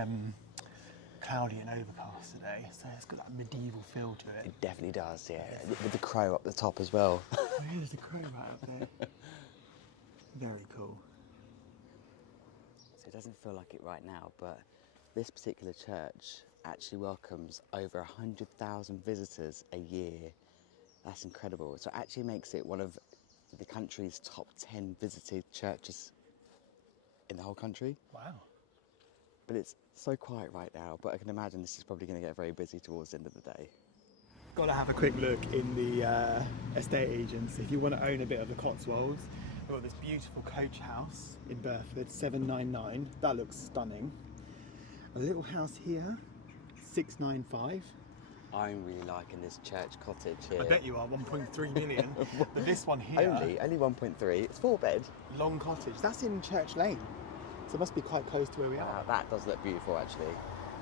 cloudy and overcast today, so it's got that medieval feel to it. It definitely does, yeah, with the crow up the top as well. Oh yeah, there's a crow right up there. Very cool. So it doesn't feel like it right now, but this particular church actually welcomes over 100,000 visitors a year. That's incredible. So it actually makes it one of the country's top 10 visited churches in the whole country. Wow. But it's so quiet right now, but I can imagine this is probably going to get very busy towards the end of the day. Got to have a quick look in the estate agents if you want to own a bit of the Cotswolds. We've got this beautiful coach house in Burford, 799. That looks stunning. A little house here, 695. I'm really liking this church cottage here. I bet you are, 1.3 million. But this one here... Only 1.3. It's 4 bed. Long cottage. That's in Church Lane. So it must be quite close to where we are. Wow, that does look beautiful actually.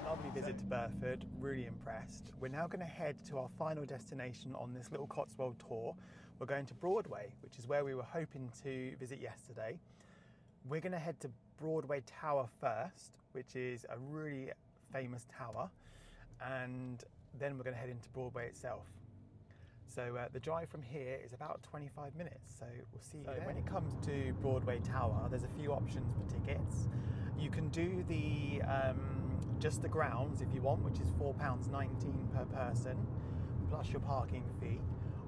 Lovely visit to Burford, really impressed. We're now going to head to our final destination on this little Cotswold tour. We're going to Broadway, which is where we were hoping to visit yesterday. We're going to head to Broadway Tower first, which is a really famous tower, and then we're going to head into Broadway itself. So the drive from here is about 25 minutes, so we'll see you there. When it comes to Broadway Tower, there's a few options for tickets. You can do the just the grounds if you want, which is £4.19 per person, plus your parking fee.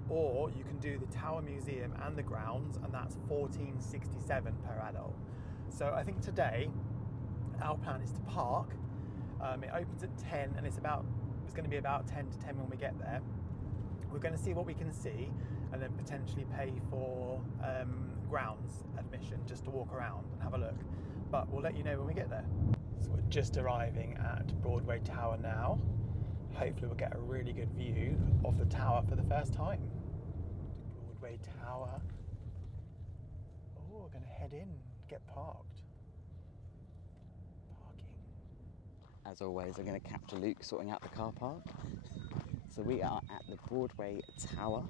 Or you can do the Tower Museum and the grounds, and that's £14.67 per adult. So I think today our plan is to park. It opens at 10 and it's going to be about 10 to 10 when we get there. We're going to see what we can see and then potentially pay for grounds admission just to walk around and have a look. But we'll let you know when we get there. So we're just arriving at Broadway Tower now. Hopefully we'll get a really good view of the tower for the first time. Broadway Tower. Oh, we're going to head in, get parked. Parking. As always, I'm going to capture Luke sorting out the car park. So we are at the Broadway Tower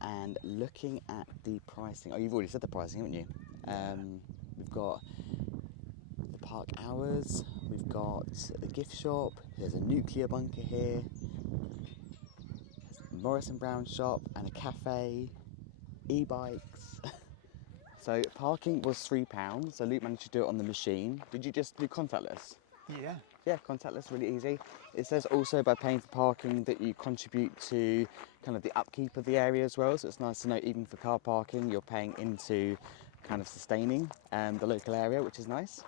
and looking at the pricing. Oh, you've already said the pricing, haven't you? Yeah. We've got the park hours, we've got the gift shop, there's a nuclear bunker here, there's a Morris & Brown shop and a cafe, e-bikes. So parking was £3, so Luke managed to do it on the machine. Did you just do contactless? Yeah. Yeah, contactless, really easy. It says also by paying for parking that you contribute to kind of the upkeep of the area as well. So it's nice to know even for car parking, you're paying into kind of sustaining the local area, which is nice.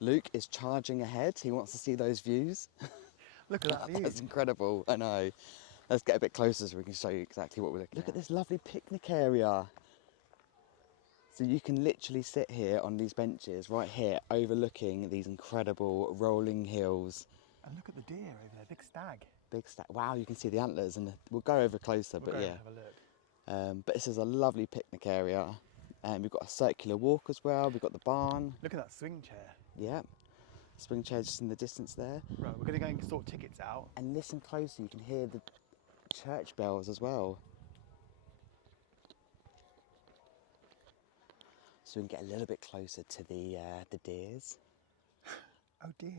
Luke is charging ahead. He wants to see those views. Look at that view. That's incredible, I know. Let's get a bit closer so we can show you exactly what we're looking at. Look at this lovely picnic area. So you can literally sit here on these benches right here overlooking these incredible rolling hills. And look at the deer over there, big stag. Big stag. Wow, you can see the antlers and we'll go over closer, We'll but go yeah. and have a look. But this is a lovely picnic area. We've got a circular walk as well. We've got the barn. Look at that swing chair. Yeah. Swing chair just in the distance there. Right, we're going to go and sort tickets out. And listen closer, you can hear the church bells as well. So we can get a little bit closer to the deers. Oh dear.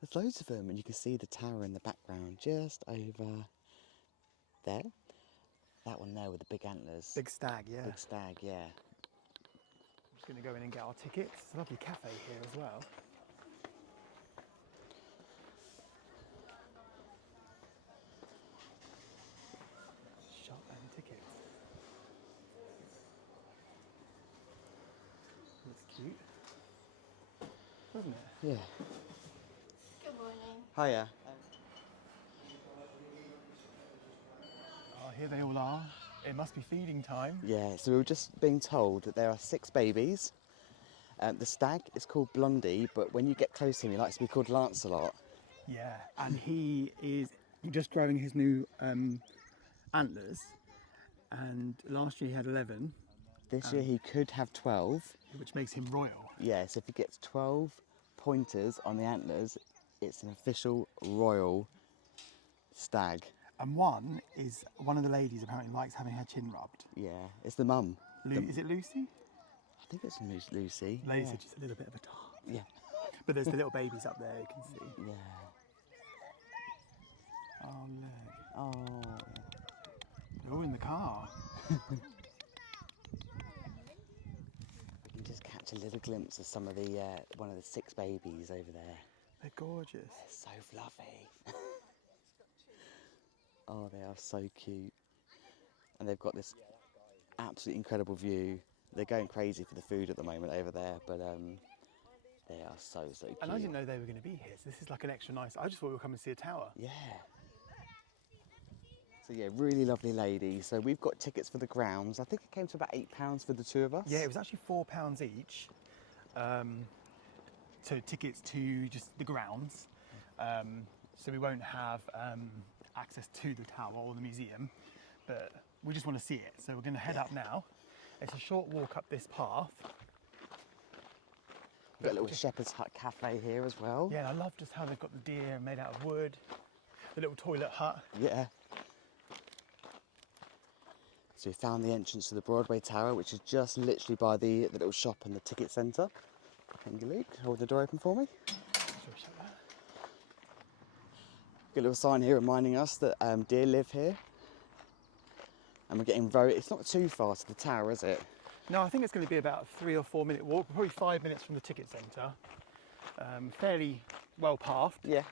There's loads of them, and you can see the tower in the background just over there. That one there with the big antlers. Big stag, yeah. Big stag, yeah. I'm just going to go in and get our tickets. It's a lovely cafe here as well. Shop and tickets. Looks cute, doesn't it? Yeah. Good morning. Hiya. Oh, here they all are. It must be feeding time. Yeah, so we were just being told that there are 6 babies. The stag is called Blondie, but when you get close to him, he likes to be called Lancelot. Yeah, and he is just growing his new antlers. And last year he had 11, This year he could have 12. which makes him royal. Yeah, so if he gets 12 pointers on the antlers, it's an official royal stag. And one of the ladies apparently likes having her chin rubbed. Yeah, it's the mum. Is it Lucy? I think it's Lucy. Lady Yeah. said she's a little bit of a tart. Yeah. But there's the little babies up there, you can see. Yeah. Oh, look. Oh. They're all in the car. We can just catch a little glimpse of some of the one of the 6 babies over there. They're gorgeous. So fluffy. Oh, they are so cute. And they've got this absolutely incredible view. They're going crazy for the food at the moment over there, but they are so cute. And I didn't know they were going to be here, so this is like an extra nice. I just thought we were coming to see a tower. Yeah. So yeah, really lovely lady. So we've got tickets for the grounds. I think it came to about £8 for the 2 of us. Yeah, it was actually £4 each. So tickets to just the grounds. So we won't have access to the tower or the museum, but we just want to see it. So we're going to head up now. It's a short walk up this path. We've got a little shepherd's hut cafe here as well. Yeah, and I love just how they've got the deer made out of wood. The little toilet hut. Yeah. So we found the entrance to the Broadway Tower, which is just literally by the little shop and the ticket centre. Thank you, Luke. Hold the door open for me. Shall we shut that? Got a little sign here reminding us that deer live here. And we're getting it's not too far to the tower, is it? No, I think it's going to be about a 3 or 4 minute walk, probably 5 minutes from the ticket centre. fairly well pathed. Yeah.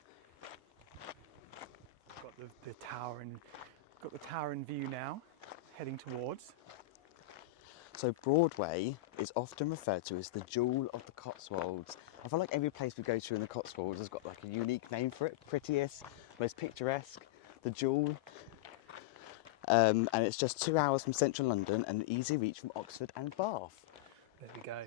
Got the tower in view now, heading towards. So Broadway is often referred to as the jewel of the Cotswolds. I feel like every place we go to in the Cotswolds has got like a unique name for it. Prettiest, most picturesque, the jewel. And it's just 2 hours from central London and an easy reach from Oxford and Bath. There we go.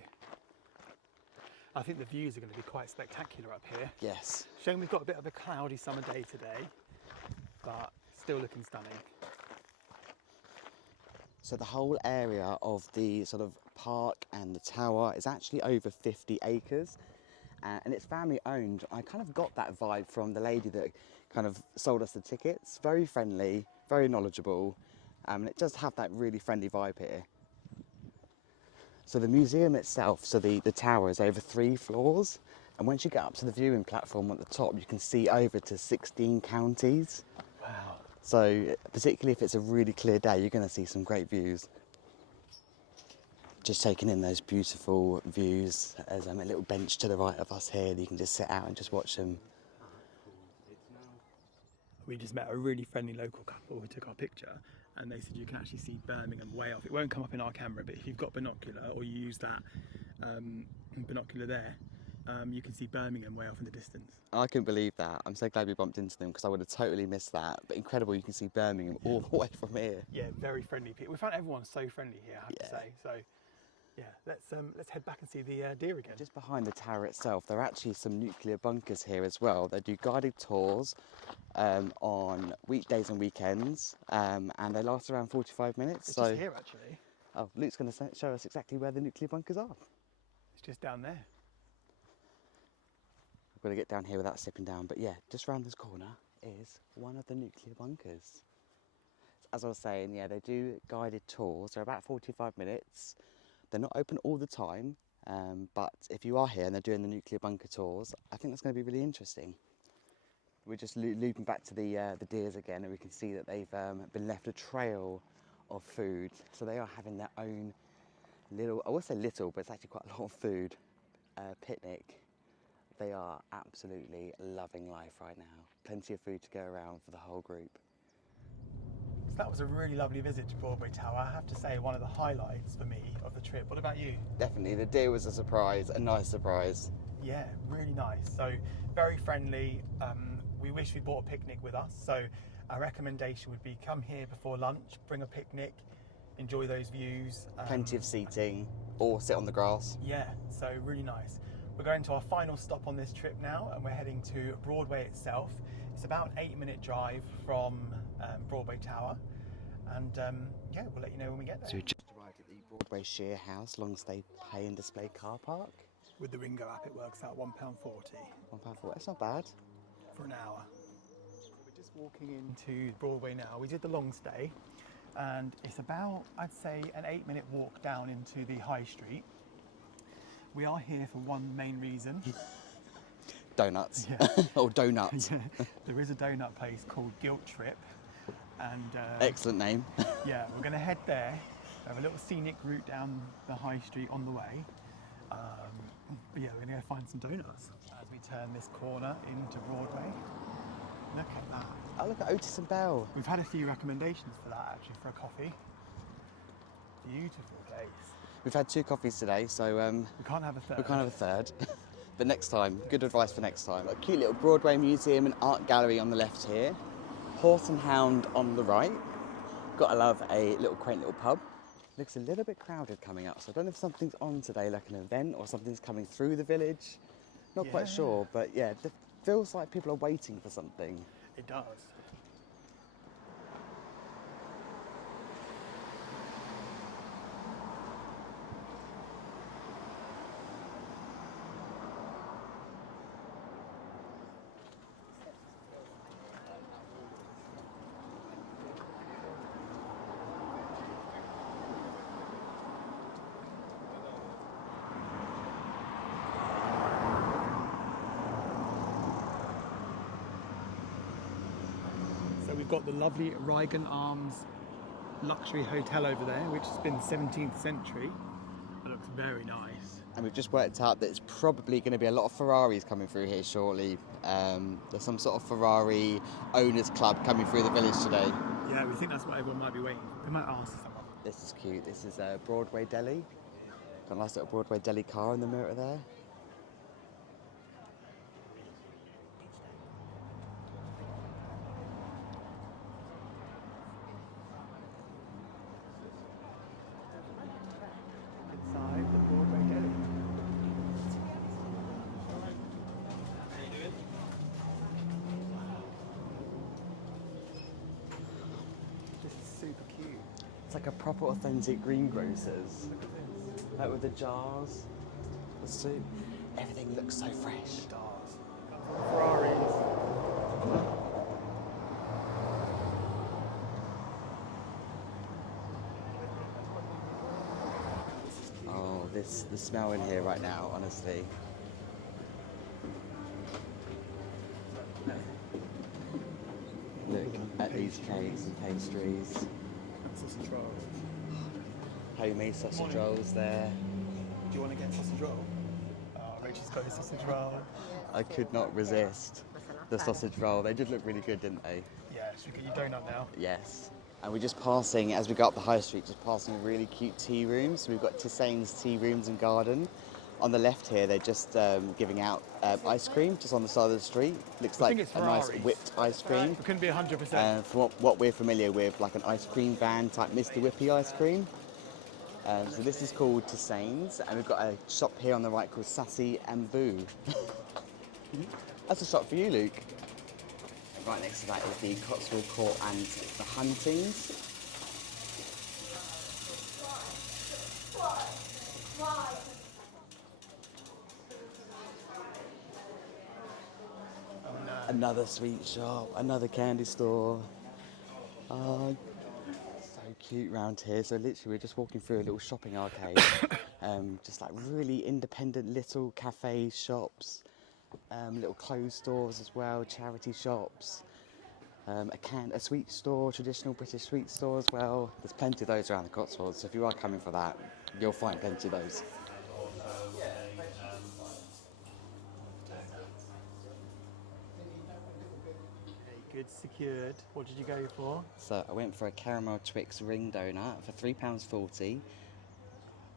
I think the views are going to be quite spectacular up here. Yes. Shame we've got a bit of a cloudy summer day today, but still looking stunning. So the whole area of the sort of park and the tower is actually over 50 acres and it's family owned. I kind of got that vibe from the lady that kind of sold us the tickets. Very friendly, very knowledgeable, and it does have that really friendly vibe here. So the museum itself, so the tower is over 3 floors, and once you get up to the viewing platform at the top, you can see over to 16 counties. Wow. So particularly if it's a really clear day, you're going to see some great views. Just taking in those beautiful views. There's a little bench to the right of us here that you can just sit out and just watch them. We just met a really friendly local couple who took our picture, and they said you can actually see Birmingham way off. It won't come up in our camera, but if you've got binocular or you use that binocular there, you can see Birmingham way off in the distance. I couldn't believe that. I'm so glad we bumped into them because I would have totally missed that. But incredible, you can see Birmingham all the way from here. Yeah, very friendly people. We found everyone so friendly here, I have to say. So, yeah, let's head back and see the deer again. Just behind the tower itself, there are actually some nuclear bunkers here as well. They do guided tours on weekdays and weekends, and they last around 45 minutes. It's just here, actually. Oh, Luke's going to show us exactly where the nuclear bunkers are. It's just down there. I've got to get down here without slipping down, but yeah, just round this corner is one of the nuclear bunkers. As I was saying, yeah, they do guided tours. They're about 45 minutes. They're not open all the time, but if you are here and they're doing the nuclear bunker tours, I think that's going to be really interesting. We're just looping back to the deers again, and we can see that they've been left a trail of food. So they are having their own little, I will say little, but it's actually quite a lot of food, picnic. They are absolutely loving life right now. Plenty of food to go around for the whole group. So that was a really lovely visit to Broadway Tower. I have to say, one of the highlights for me of the trip. What about you? Definitely, the deer was a surprise, a nice surprise. Yeah, really nice. So very friendly. We wish we brought a picnic with us. So our recommendation would be come here before lunch, bring a picnic, enjoy those views. Plenty of seating, or sit on the grass. Yeah, so really nice. We're going to our final stop on this trip now, and we're heading to Broadway itself. It's about an 8-minute drive from Broadway Tower, and yeah, we'll let you know when we get there. So we just arrived at the Broadway Shear House long stay pay and display car park. With the Ringo app, it works out £1.40. £1.40, that's not bad. For an hour. So we're just walking into Broadway now. We did the long stay, and it's about, I'd say, an 8-minute walk down into the high street. We are here for one main reason. Donuts. Yeah. Or donuts. Yeah. There is a donut place called Guilt Trip, and Excellent name. yeah, we're going to head there. We have a little scenic route down the high street on the way. But yeah, we're going to go find some donuts as we turn this corner into Broadway. Look at that. Oh, look at Otis and Bell. We've had a few recommendations for that, actually, for a coffee. Beautiful place. We've had 2 coffees today, so We can't have a third. we can't have a third. But next time, good advice for next time. A cute little Broadway museum and art gallery on the left here. Horse and Hound on the right. Gotta love a little quaint little pub. Looks a little bit crowded coming up, so I don't know if something's on today, like an event, or something's coming through the village. Not quite sure, but yeah, it feels like people are waiting for something. It does. So we've got the lovely Regan Arms luxury hotel over there, which has been 17th century. It looks very nice. and we've just worked out that it's probably going to be a lot of Ferraris coming through here shortly. There's some sort of Ferrari owners club coming through the village today. Yeah, we think that's what everyone might be waiting for. They might ask someone. This is cute. This is a Broadway deli. Got a nice little Broadway deli car in the mirror there. Inside the Broadway deli. This is super cute. It's like a proper authentic greengrocers. Look at this. Like with the jars, the soup. Everything looks so fresh. Stars. Ferraris. Oh, the smell in here right now, honestly. Look at these cakes and pastries. Sausage rolls. Homemade sausage rolls there. Do you want to get sausage roll? Oh, Rachel's got a sausage roll. I could not resist the sausage roll. They did look really good, didn't they? Yeah, should we get your donut now? Yes. And we're just passing, as we go up the high street, just passing a really cute tea room. So we've got Tissane's Tea Rooms and Garden. On the left here, they're just giving out ice cream just on the side of the street. Looks I like think it's a nice Ferraris. whipped ice cream. It couldn't be 100%. From what we're familiar with, like an ice cream van type Mr. Whippy ice cream. So this is called Tissane's, and we've got a shop here on the right called Sassy and Boo. That's a shop for you, Luke. Right next to that is the Cotswold Court and the Huntings. Another sweet shop, another candy store. So cute round here. So literally we're just walking through a little shopping arcade. Just like really independent little cafe shops. Little clothes stores as well, charity shops. A sweet store, traditional British sweet store as well. There's plenty of those around the Cotswolds, so if you are coming for that, you'll find plenty of those. Good, secured. What did you go for? So I went for a caramel Twix ring donut for £3.40.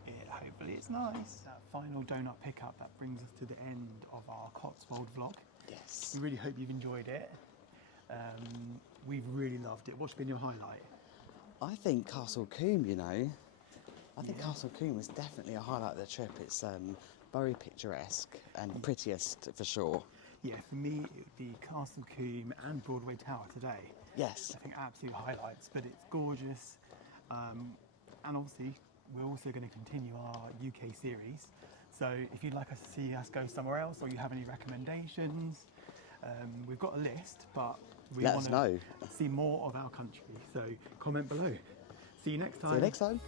Yeah, hopefully it's nice. That final donut pickup, that brings us to the end of our Cotswold vlog. Yes. We really hope you've enjoyed it. We've really loved it. What's been your highlight? I think Castle Combe, you know. I think Castle Combe was definitely a highlight of the trip. It's very picturesque and prettiest for sure. Yeah, for me, it would be Castle Combe and Broadway Tower today. Yes. I think absolute highlights, but it's gorgeous. And obviously, we're also going to continue our UK series. So if you'd like us to see us go somewhere else, or you have any recommendations, we've got a list, but we Let want us know. to see more of our country. So comment below. See you next time. See you next time.